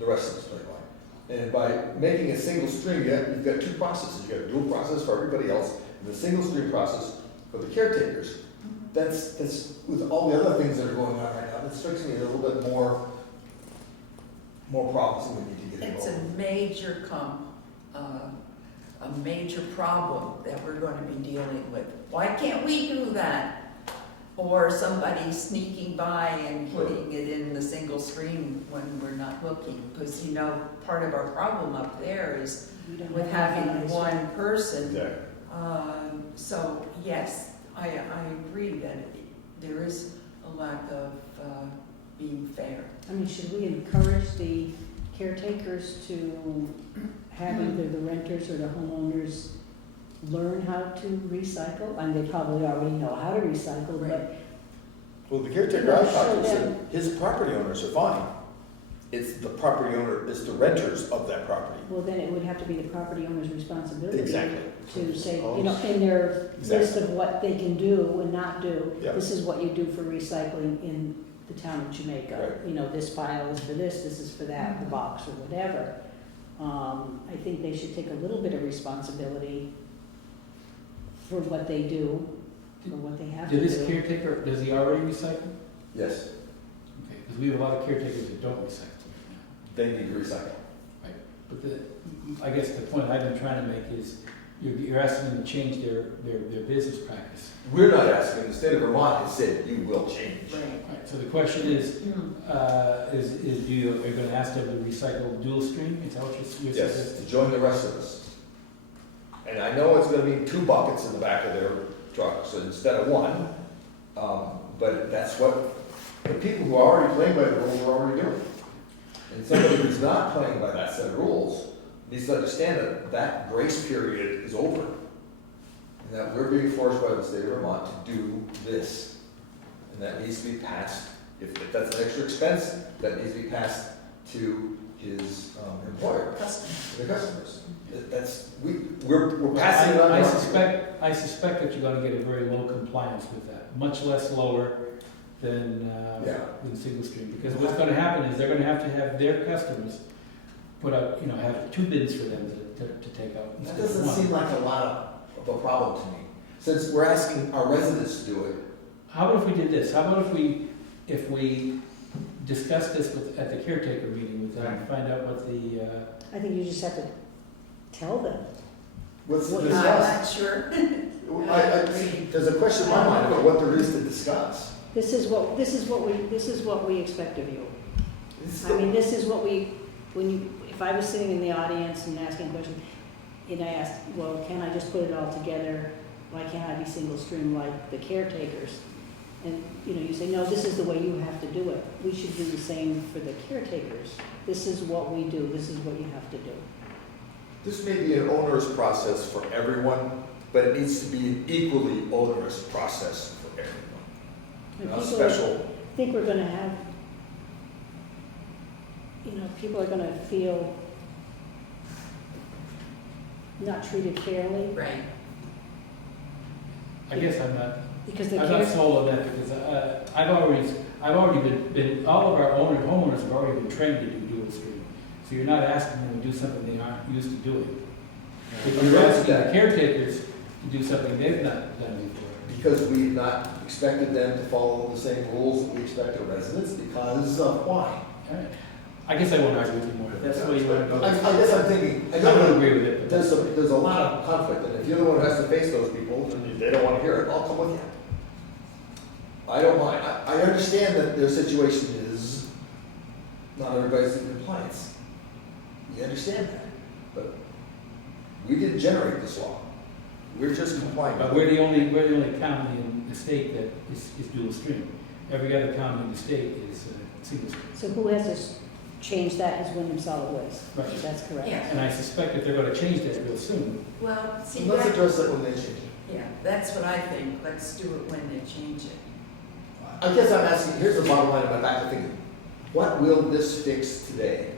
the rest of us play by. And by making a single stream, you've got two processes. You've got a dual process for everybody else, and the single stream process for the caretakers. That's with all the other things that are going on right now, that strikes me as a little bit more problems than we need to get It's involved. a major problem that we're going to be dealing with. Why can't we do that? Or somebody sneaking by and putting it in the single stream when we're not looking. Because, you know, part of our problem up there is We don't with have having eyes. one person. Exactly. So, yes, I agree that there is a lack of being fair. I mean, should we encourage the caretakers to have either the renters or the homeowners learn how to recycle? And they probably already know how to recycle, but Well, the caretaker I talked to said his property owners are fine. It's the property owner, it's the renters of that property. well, then it would have to be the property owner's responsibility Exactly. to say, you know, in their list of what they can do and not do, Yeah. this is what you do for recycling in the town of Jamaica. Right. You know, this pile is for this is for that, the box or whatever. I think they should take a little bit of responsibility for what they do, for what they have to Did do. this caretaker, does he already recycle? Yes. Okay, because we have a lot of caretakers that don't recycle. they need to recycle. But I guess the point I've been trying to make is, you're asking them to change their business practice. We're not asking, the state of Vermont has said you will change. Right. Right, so the question is, are you gonna ask them to recycle dual stream? Is that what you're Yes, suggesting? to join the rest of us. And I know it's gonna be 2 buckets in the back of their truck, so instead of 1, but that's what the people who are already playing by the rules are already doing. And somebody who's not playing by that set of rules needs to understand that that grace period is over. And that we're being forced by the state of Vermont to do this. And that needs to be passed, if that's an extra expense, that needs to be passed to his employer, Customer. the customers. We're passing it on. I suspect that you're gonna get a very low compliance with that, much less lower than single stream. Because what's gonna happen is they're gonna have their customers put up, have 2 bins for them to take out. That instead of doesn't 1. seem like a lot of a problem to me, since we're asking our residents to do it. How about if we did this? How about if we discuss this at the caretaker meeting with them, and find out what the, I think you just have to tell them. What's to Well, I'm discuss? not sure. There's a question in my mind about what there is to discuss. This is what we expect of you. This is I mean, this is what if I was sitting in the audience and asking a question, and I asked, well, can I just put it all together? Why can't I be single stream like the caretakers? And, you say, no, this is the way you have to do it. We should do the same for the caretakers. This is what we do, this is what you have to do. This may be an onerous process for everyone, but it needs to be an equally onerous process for everyone. And Not people special. I think we're gonna have, people are gonna feel not treated fairly, Right. I guess I'm not because the I'm not sold on that, because I've already been, all of our homeowners have already been trained to do dual stream. So you're not asking them to do something they aren't used to doing. If you're asking the caretakers to do something they've not done before. Because we've not expected them to follow the same rules that we expect our residents, because why? All right. I guess I won't argue with you more. If that's the way you want to go. I guess I'm thinking, I don't agree with it. But there's a lot of conflict, and if you're the one who has to face those people, and they don't want to hear it, I'll come with you. I don't mind. I understand that their situation is not everybody's in compliance. We understand that, but we didn't generate this law. We're just complying. But we're the only county in the state that is dual stream. Every other county in the state is single stream. So who has to change that is Wyndham Solid Waste. Right. That's correct. Yeah. And I suspect that they're going to change that real soon. Well, see, Let's address that when they change it. yeah, that's what I think. Let's do it when they change it. I guess I'm asking, here's the bottom line in my back of thinking, what will this fix today?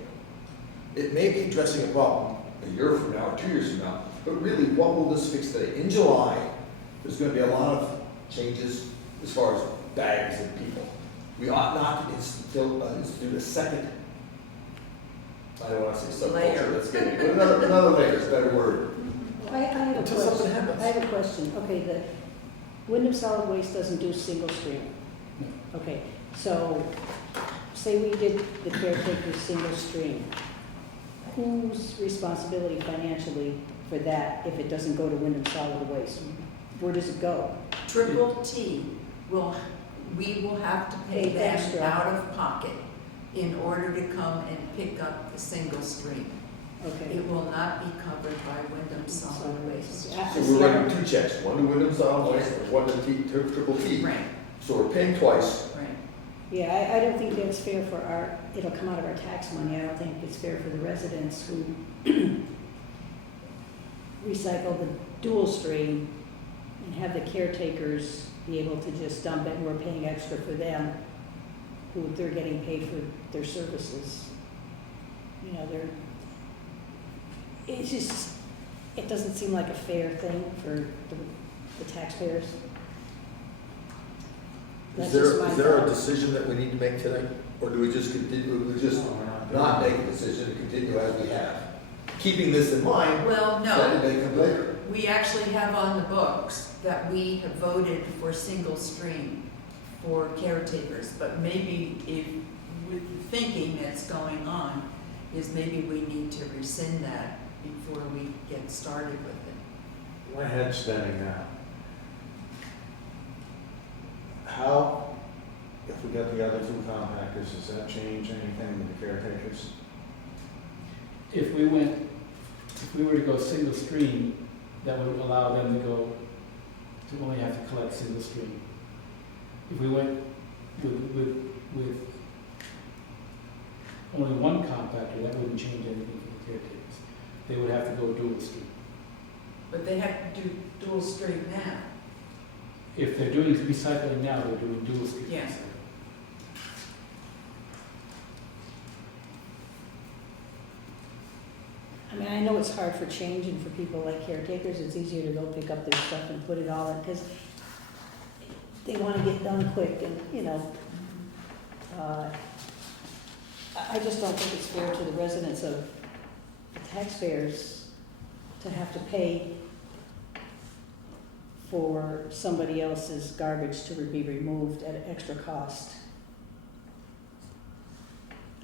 It may be addressing a problem a year from now or 2 years from now, but really, what will this fix today? In July, there's going to be a lot of changes as far as bags and people. We ought not to institute a second, I don't want to say Layer. subculture, let's get it, but another layer is a better word. I have a Until something question. happens. I have a question. Okay, the Wyndham Solid Waste doesn't do single stream. Okay, so say we did the caretaker's single stream. Whose responsibility financially for that if it doesn't go to Wyndham Solid Waste? Where does it go? Triple T we will have to pay Pay them extra. out of pocket in order to come and pick up the single stream. Okay. It will not be covered by Wyndham Solid Waste. So we're writing 2 checks, one to Wyndham Solid Waste and one to Triple T. Right, So we're paying twice. right. Yeah, I don't think that's fair for it'll come out of our tax money. I don't think it's fair for the residents who recycle the dual stream and have the caretakers be able to just dump it and we're paying extra for them, who they're getting paid for their services. It doesn't seem like a fair thing for the taxpayers. Is That's just my there a thought. decision that we need to make today? Or do we just continue, not make a decision and continue as we have? Keeping this in mind, Well, that no, it may come later. we actually have on the books that we have voted for single stream for caretakers, but maybe if, with the thinking that's going on, is maybe we need to rescind that before we get started with it. My head's spinning now. How, if we got the other two compactors, does that change anything with the caretakers? If we were to go single stream, that would allow them to only have to collect single stream. If we went with only one compactor, that wouldn't change anything for the caretakers. They would have to go dual stream. But they have to do dual stream now. If they're doing recycling now, they're doing dual stream. Yeah. recycling. I mean, I know it's hard for change and for people like caretakers, it's easier to go pick up their stuff and put it all in, because they want to get done quick and, you know, I just don't think it's fair to the residents of the taxpayers to have to pay for somebody else's garbage to be removed at an extra cost.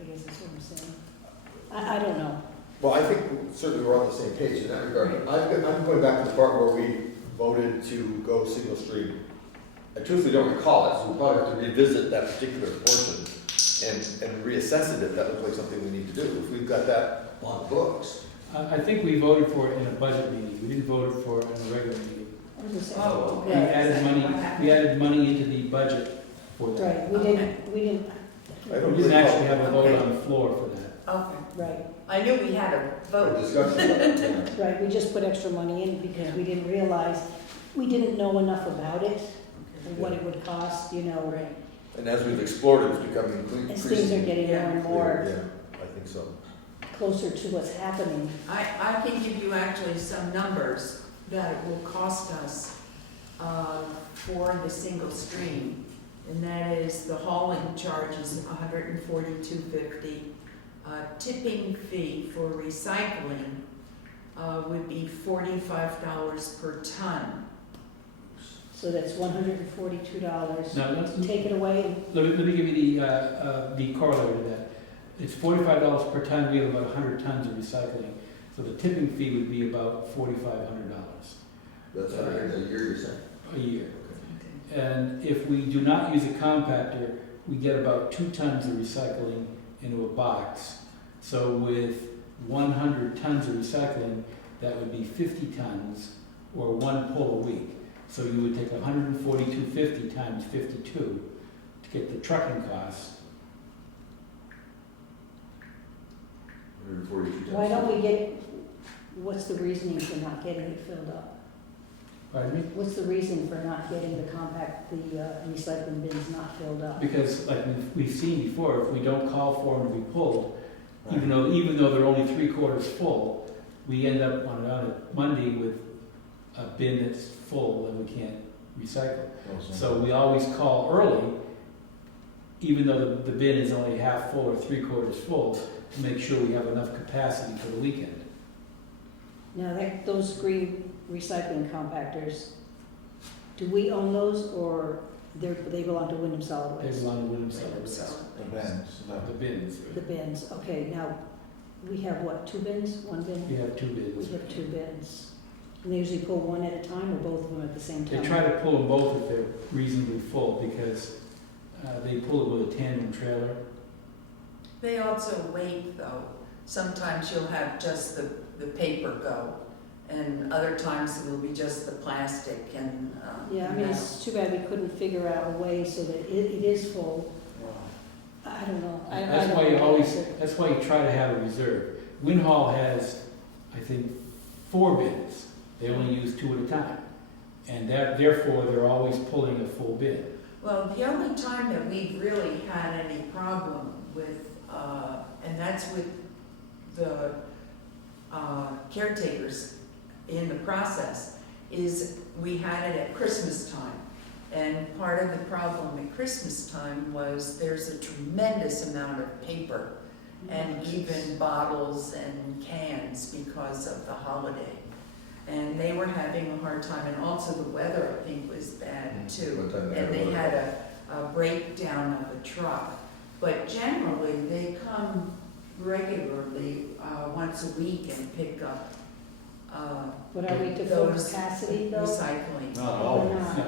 I guess that's what I'm saying. I don't know. Well, I think certainly we're on the same page in that regard. I'm going back to the part where we voted to go single stream. I truthfully don't recall it, so we'll probably have to revisit that particular portion and reassess it if that looks like something we need to do. If we've got that on the books. I think we voted for it in a budget meeting. We didn't vote for it in a regular meeting. I was gonna say- Oh, We okay. added money into the budget for that. Right, we didn't, I We don't didn't actually recall have a vote on the floor for that. Okay. right, I knew we had a a vote. discussion about it. Yeah. right, we just put extra money in because we didn't realize, we didn't know enough about it and what it would cost, you know. Right. And as we've explored it, it's becoming As things are increasingly getting more and more Yeah, I think so. closer to what's happening. I can give you actually some numbers that it will cost us for the single stream. And that is the hauling charge is $142.50. Tipping fee for recycling would be $45 per ton. So that's $142. Now, Take it away, let me give you the corollary to that. It's $45 per ton, we have about 100 tons of recycling. So the tipping fee would be about $4,500 That's a year, you're saying? a year. And if we do not use a compactor, we get about 2 tons of recycling into a box. So with 100 tons of recycling, that would be 50 tons or 1 pull a week. So you would take 142.50 times 52 to get the trucking cost. 142 why don't we get, what's the reasoning for not getting it filled up? Pardon me? What's the reason for not getting the recycling bins not filled up? Because like we've seen before, if we don't call for them to be pulled, even though they're only 3/4 full, we end up on a Monday with a bin that's full and we can't recycle. So we always call early, even though the bin is only half full or 3/4 full, to make sure we have enough capacity for the weekend. Now, those green recycling compactors, do we own those or they belong to Wyndham Solid They Waste? belong to Williams Solid Waste. The bins, The bins. The bins, okay, now, we have what, 2 bins, 1 bin? We have 2 We bins. have 2 bins. And they usually pull one at a time or both of them at the same They time? try to pull them both if they're reasonably full because they pull it with a tandem trailer. They also wait though. Sometimes you'll have just the paper go, and other times it'll be just the plastic and, Yeah, I mean, it's too bad we couldn't figure out a way so that it is full. I don't know. I That's don't why you know. always, that's why you try to have a reserve. Wind Hall has, I think, 4 bins. They only use 2 at a time. And therefore, they're always pulling a full bin. Well, the only time that we've really had any problem with, and that's with the caretakers in the process, is we had it at Christmas time. And part of the problem at Christmas time was there's a tremendous amount of paper and even bottles and cans because of the holiday. And they were having a hard time, and also the weather, I think, was bad too. One time And they a- had a breakdown of a truck. But generally, they come regularly, once a week and pick up, But are we to full those capacity though? recycling. Not Or always. not? No,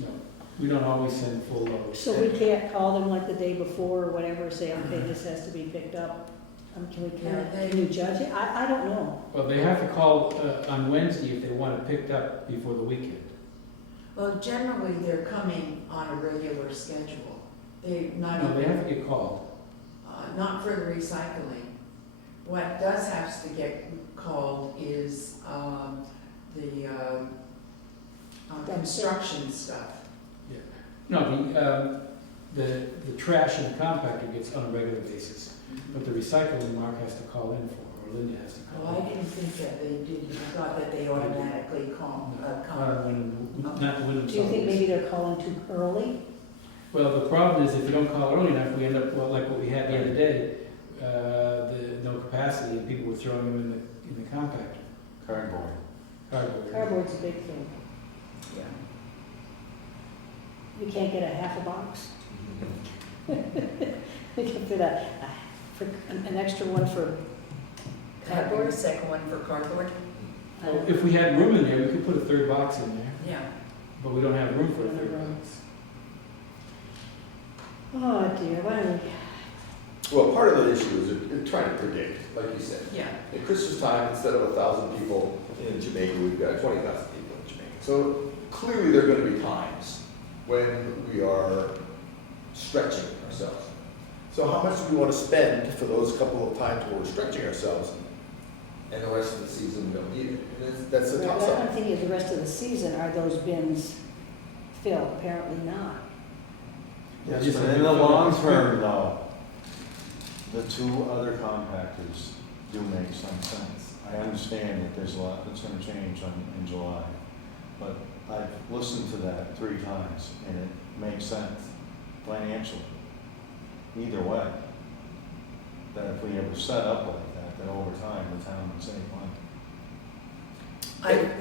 no, we don't always send full loads. So we can't call them like the day before or whatever, say, okay, this has to be picked up? Can you judge it? I don't know. Well, they have to call on Wednesday if they want it picked up before the weekend. Well, generally, they're coming on a regular schedule. They're not No, they even, have to get called. not for the recycling. What does have to get called is, the construction stuff. No, the trash and the compactor gets on a regular basis, but the recycling Mark has to call in for, or Linda has to Well, call I in. didn't think that they did, I thought that they automatically come. Not when Do you think maybe they're calling too early? Well, the problem is if you don't call early enough, we end up, well, like what we had the other day, no capacity, and people were throwing them in the compactor, Cardboard. cardboard. Cardboard's a big thing. Yeah. You can't get a half a box? You can fit an extra one for Cardboard, cardboard? second one for cardboard? Well, if we had room in there, we could put a third box in there, Yeah. but we don't have room for a third box. Oh dear, why don't we? Well, part of the issue is trying to predict, like you said. Yeah. At Christmas time, instead of 1,000 people in Jamaica, we've got 20,000 people in Jamaica. So clearly there are going to be times when we are stretching ourselves. So how much do we want to spend for those couple of times where we're stretching ourselves, and the rest of the season we don't need it? And that's a Well, toss I up. don't think the rest of the season are those bins filled, apparently not. Yes, but in the long term, though, the two other compactors do make some sense. I understand that there's a lot that's gonna change in July, but I've listened to that 3 times, and it makes sense financially, either way. That if we ever set up like that, then over time, the town would save money.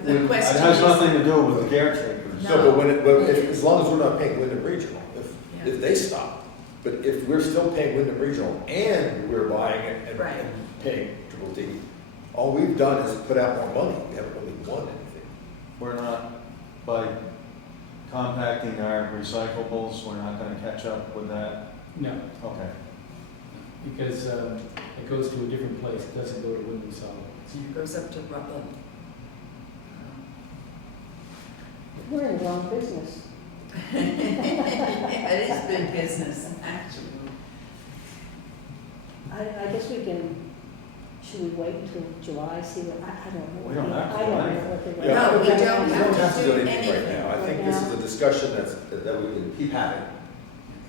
The It question has is. nothing to do with the caretakers. No, but as long as we're not paying Wyndham Regional, Yeah. if they stop, but if we're still paying Wyndham Regional and we're buying it and Right. and paying Triple D, all we've done is put out more money, we haven't really won anything. We're not, by compacting our recyclables, we're not gonna catch up with that? No, Okay. because it goes to a different place, it doesn't go to Wyndham Solid. It goes up to Rutland. We're in the wrong business. It is big business, actually. I guess we can, should we wait until July, see what, I don't know. We don't have to I do don't know anything. what they're. Yeah. No, we don't We have don't have to to do do anything right now. I think this is a discussion that we can keep having.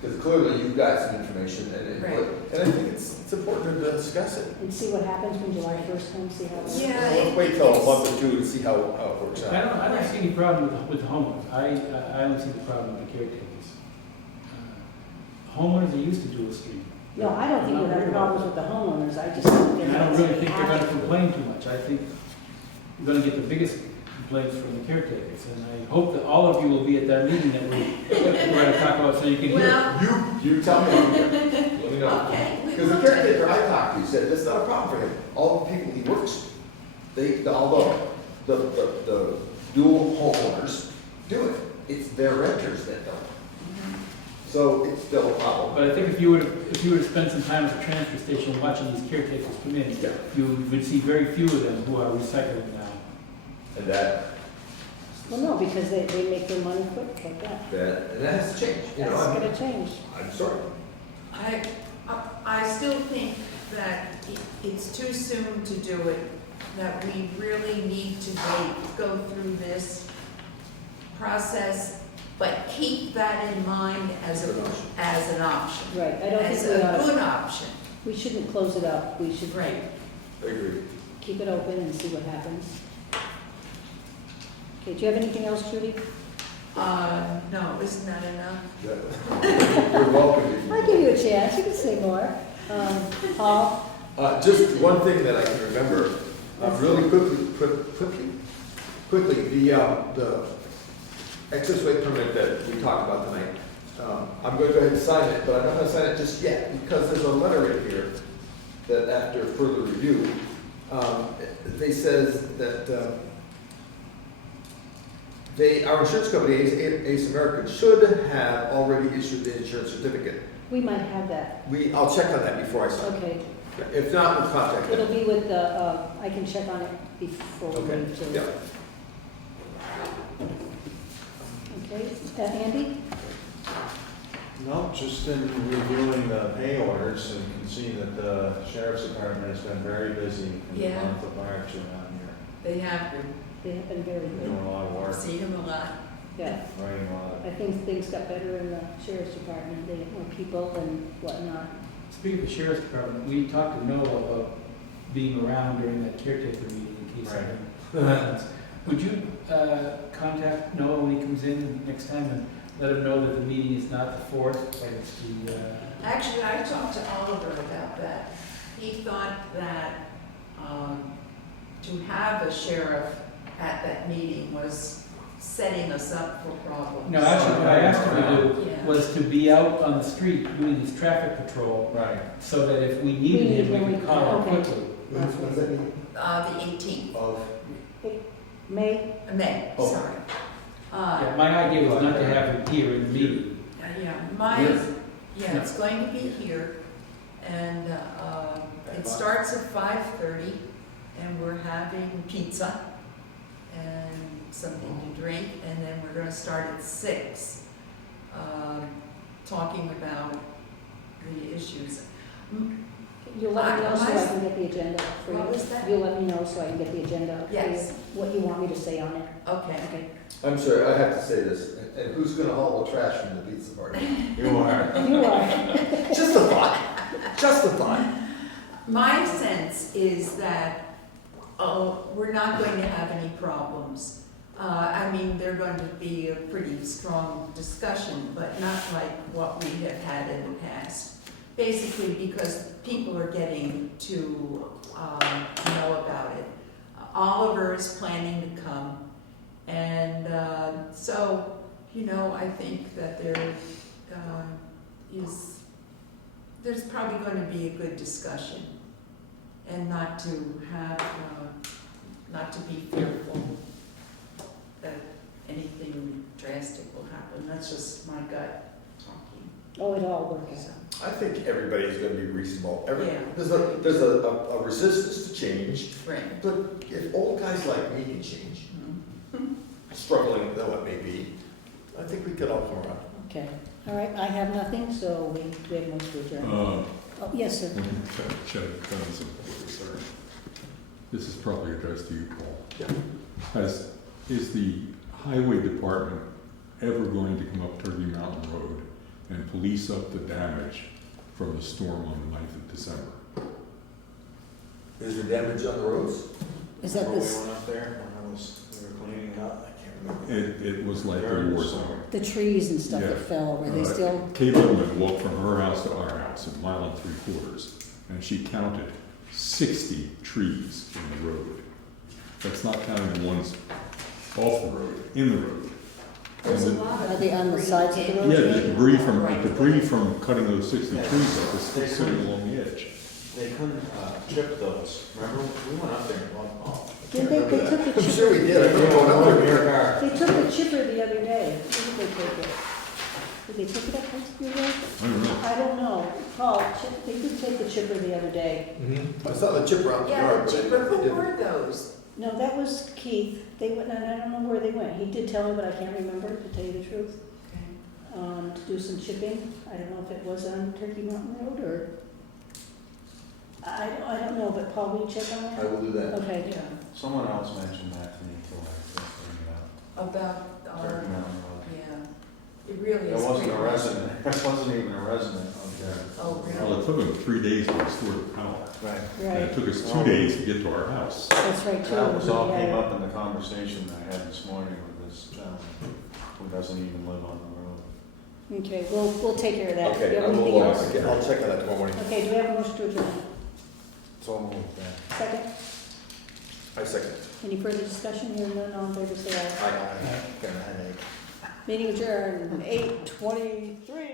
Because clearly you've got some information Right. and I think it's important to discuss it. And see what happens when July 1st comes, see how it works. Yeah. Let's wait till a month or two to see how it works I out. don't see any problem with the homeowners, I don't see the problem with the caretakers. Homeowners are used to dual street. No, I don't think I'm we'll not have worried about problems with the homeowners, I just think they're. And I don't really think they're gonna happy. complain too much, I think you're gonna get the biggest complaints from the caretakers, and I hope that all of you will be at that meeting that we're gonna talk about, so you can hear. Well, You tell me, let me know. okay. we Because the will caretaker I talked to said, that's not a problem for him. All the people he works, although the dual homeowners do it. It's their renters that don't. So it's still a problem. But I think if you were to spend some time at the transfer station watching these caretakers come in, Yeah. you would see very few of them who are recycling now. And that Well, no, because they make their money quick like that. and that has to change, you know, That's I mean, gonna change. I'm sorry. I still think that it's too soon to do it, that we really need to go through this process, but keep that in mind as an option. Right, I don't As think we a ought to, good option. we shouldn't close it up, we should Right. I agree. keep it open and see what happens. Okay, do you have anything else, Judy? No, isn't that enough? You're welcome. I'll give you a chance, you can say more. Paul? Just one thing that I can remember, really quickly, the excess weight permit that we talked about tonight, I'm going to go ahead and sign it, but I'm not going to sign it just yet, because there's a letter in here that after further review, they says that our insurance company, Ace American, should have already issued the insurance certificate. We might have that. I'll check on that before I sign. Okay. If not, we'll contact It'll them. be with the, I can check on it before we Okay, leave, too. yeah. Okay, Andy? No, just in reviewing the pay orders, and you can see that the sheriff's department has been very busy in the Yeah. month of March around here. They have been, They have been very Doing good. a lot of I've work, seen them a lot. Yeah, writing a lot I think things got better in the sheriff's department. They had more people and whatnot. Speaking of the sheriff's department, we talked to Noah about being around during that caretaker meeting in case something happens. Would you contact Noah when he comes in next time and let him know that the meeting is not the 4th, but it's the, Actually, I talked to Oliver about that. He thought that to have a sheriff at that meeting was setting us up for problems. no, actually, what I asked him to do Yeah. was to be out on the street doing his traffic patrol, of. Right. so that if we needed him, we could call him Okay. quickly. When's that meeting? The 18th Of, May, of May, Oh. sorry. Yeah, my idea was not to have him here in the meeting. Yeah, Yes. it's going to be here, and it starts at 5:30, and we're having pizza and something to drink, and then we're gonna start at 6, talking about the issues. you'll let me know so I can get the agenda for you. What was that? You'll let me know so I can get the agenda for you, Yes. what you want me to say on it. Okay. Okay. I'm sorry, I have to say this, and who's gonna haul the trash from the pizza party? You are. You are. Just a thought, just a thought. My sense is that, we're not going to have any problems. I mean, they're going to be a pretty strong discussion, but not like what we have had in the past. Basically because people are getting to know about it. Oliver is planning to come, and so, I think that there's probably going to be a good discussion, and not to be fearful that anything drastic will happen. That's just my gut talking. Oh, it all worked out. So, I think everybody's gonna be reasonable. Yeah. There's a resistance to change, right. but if old guys like me can change, struggling though it may be, I think we could all come around. Okay. All right, I have nothing, so we have most to adjourn. Oh, yes, sir. Sorry. This is probably addressed to you, Paul. Yeah. Is the highway department ever going to come up Turkey Mountain Road and police up the damage from the storm on the 9th of December? Is there damage on the roads? Is that Remember this, we went up there when we were cleaning up? I can't remember. It was like a war zone. the trees and stuff that Yeah. fell, were they still? Kate Ullman walked from her house to our house, a mile and 3/4, and she counted 60 trees in the road. That's not counting the ones off the road, in the road. There's a And lot of Are they on the sides of the road? Yeah, the Right. debris from cutting those 60 trees up is still sitting along the edge. They couldn't chip those, remember? We went up there and Did they took the I'm sure chipper, we did, I remember going over your there. car. they took the chipper the other day. Where did they take it? Did they take it up past your road? I don't know. I don't know. Paul, they did take the chipper the other day. I saw the chipper out in the Yeah, yard. the but chipper, they who didn't. were those? No, that was Keith. They went, and I don't know where they went. He did tell me, but I can't remember, to tell you the truth. To do some chipping. I don't know if it was on Turkey Mountain Road or, I don't know, but Paul, will you check on I that? will do that. Okay. Yeah, Someone else mentioned that to me before I was bringing it up. about our, Turkey Mountain Road. yeah, it really It is. wasn't a pretty- resident, it wasn't even a resident of there. Oh, Well, really? it took them 3 days to restore the power, Right. and Right, it took us 2 days to get to our house. that's right too. That was all Yeah. came up in the conversation I had this morning with this gentleman who doesn't even live on the road. Okay, we'll take care of that. Do Okay, you I have anything will, else? I'll check on that tomorrow morning. Okay, do we have a motion to adjourn? So moved that. Second? I second. Any further discussion? Hearing none, all in favor, say aye. Aye. Got a headache. Meeting adjourned, 8:23.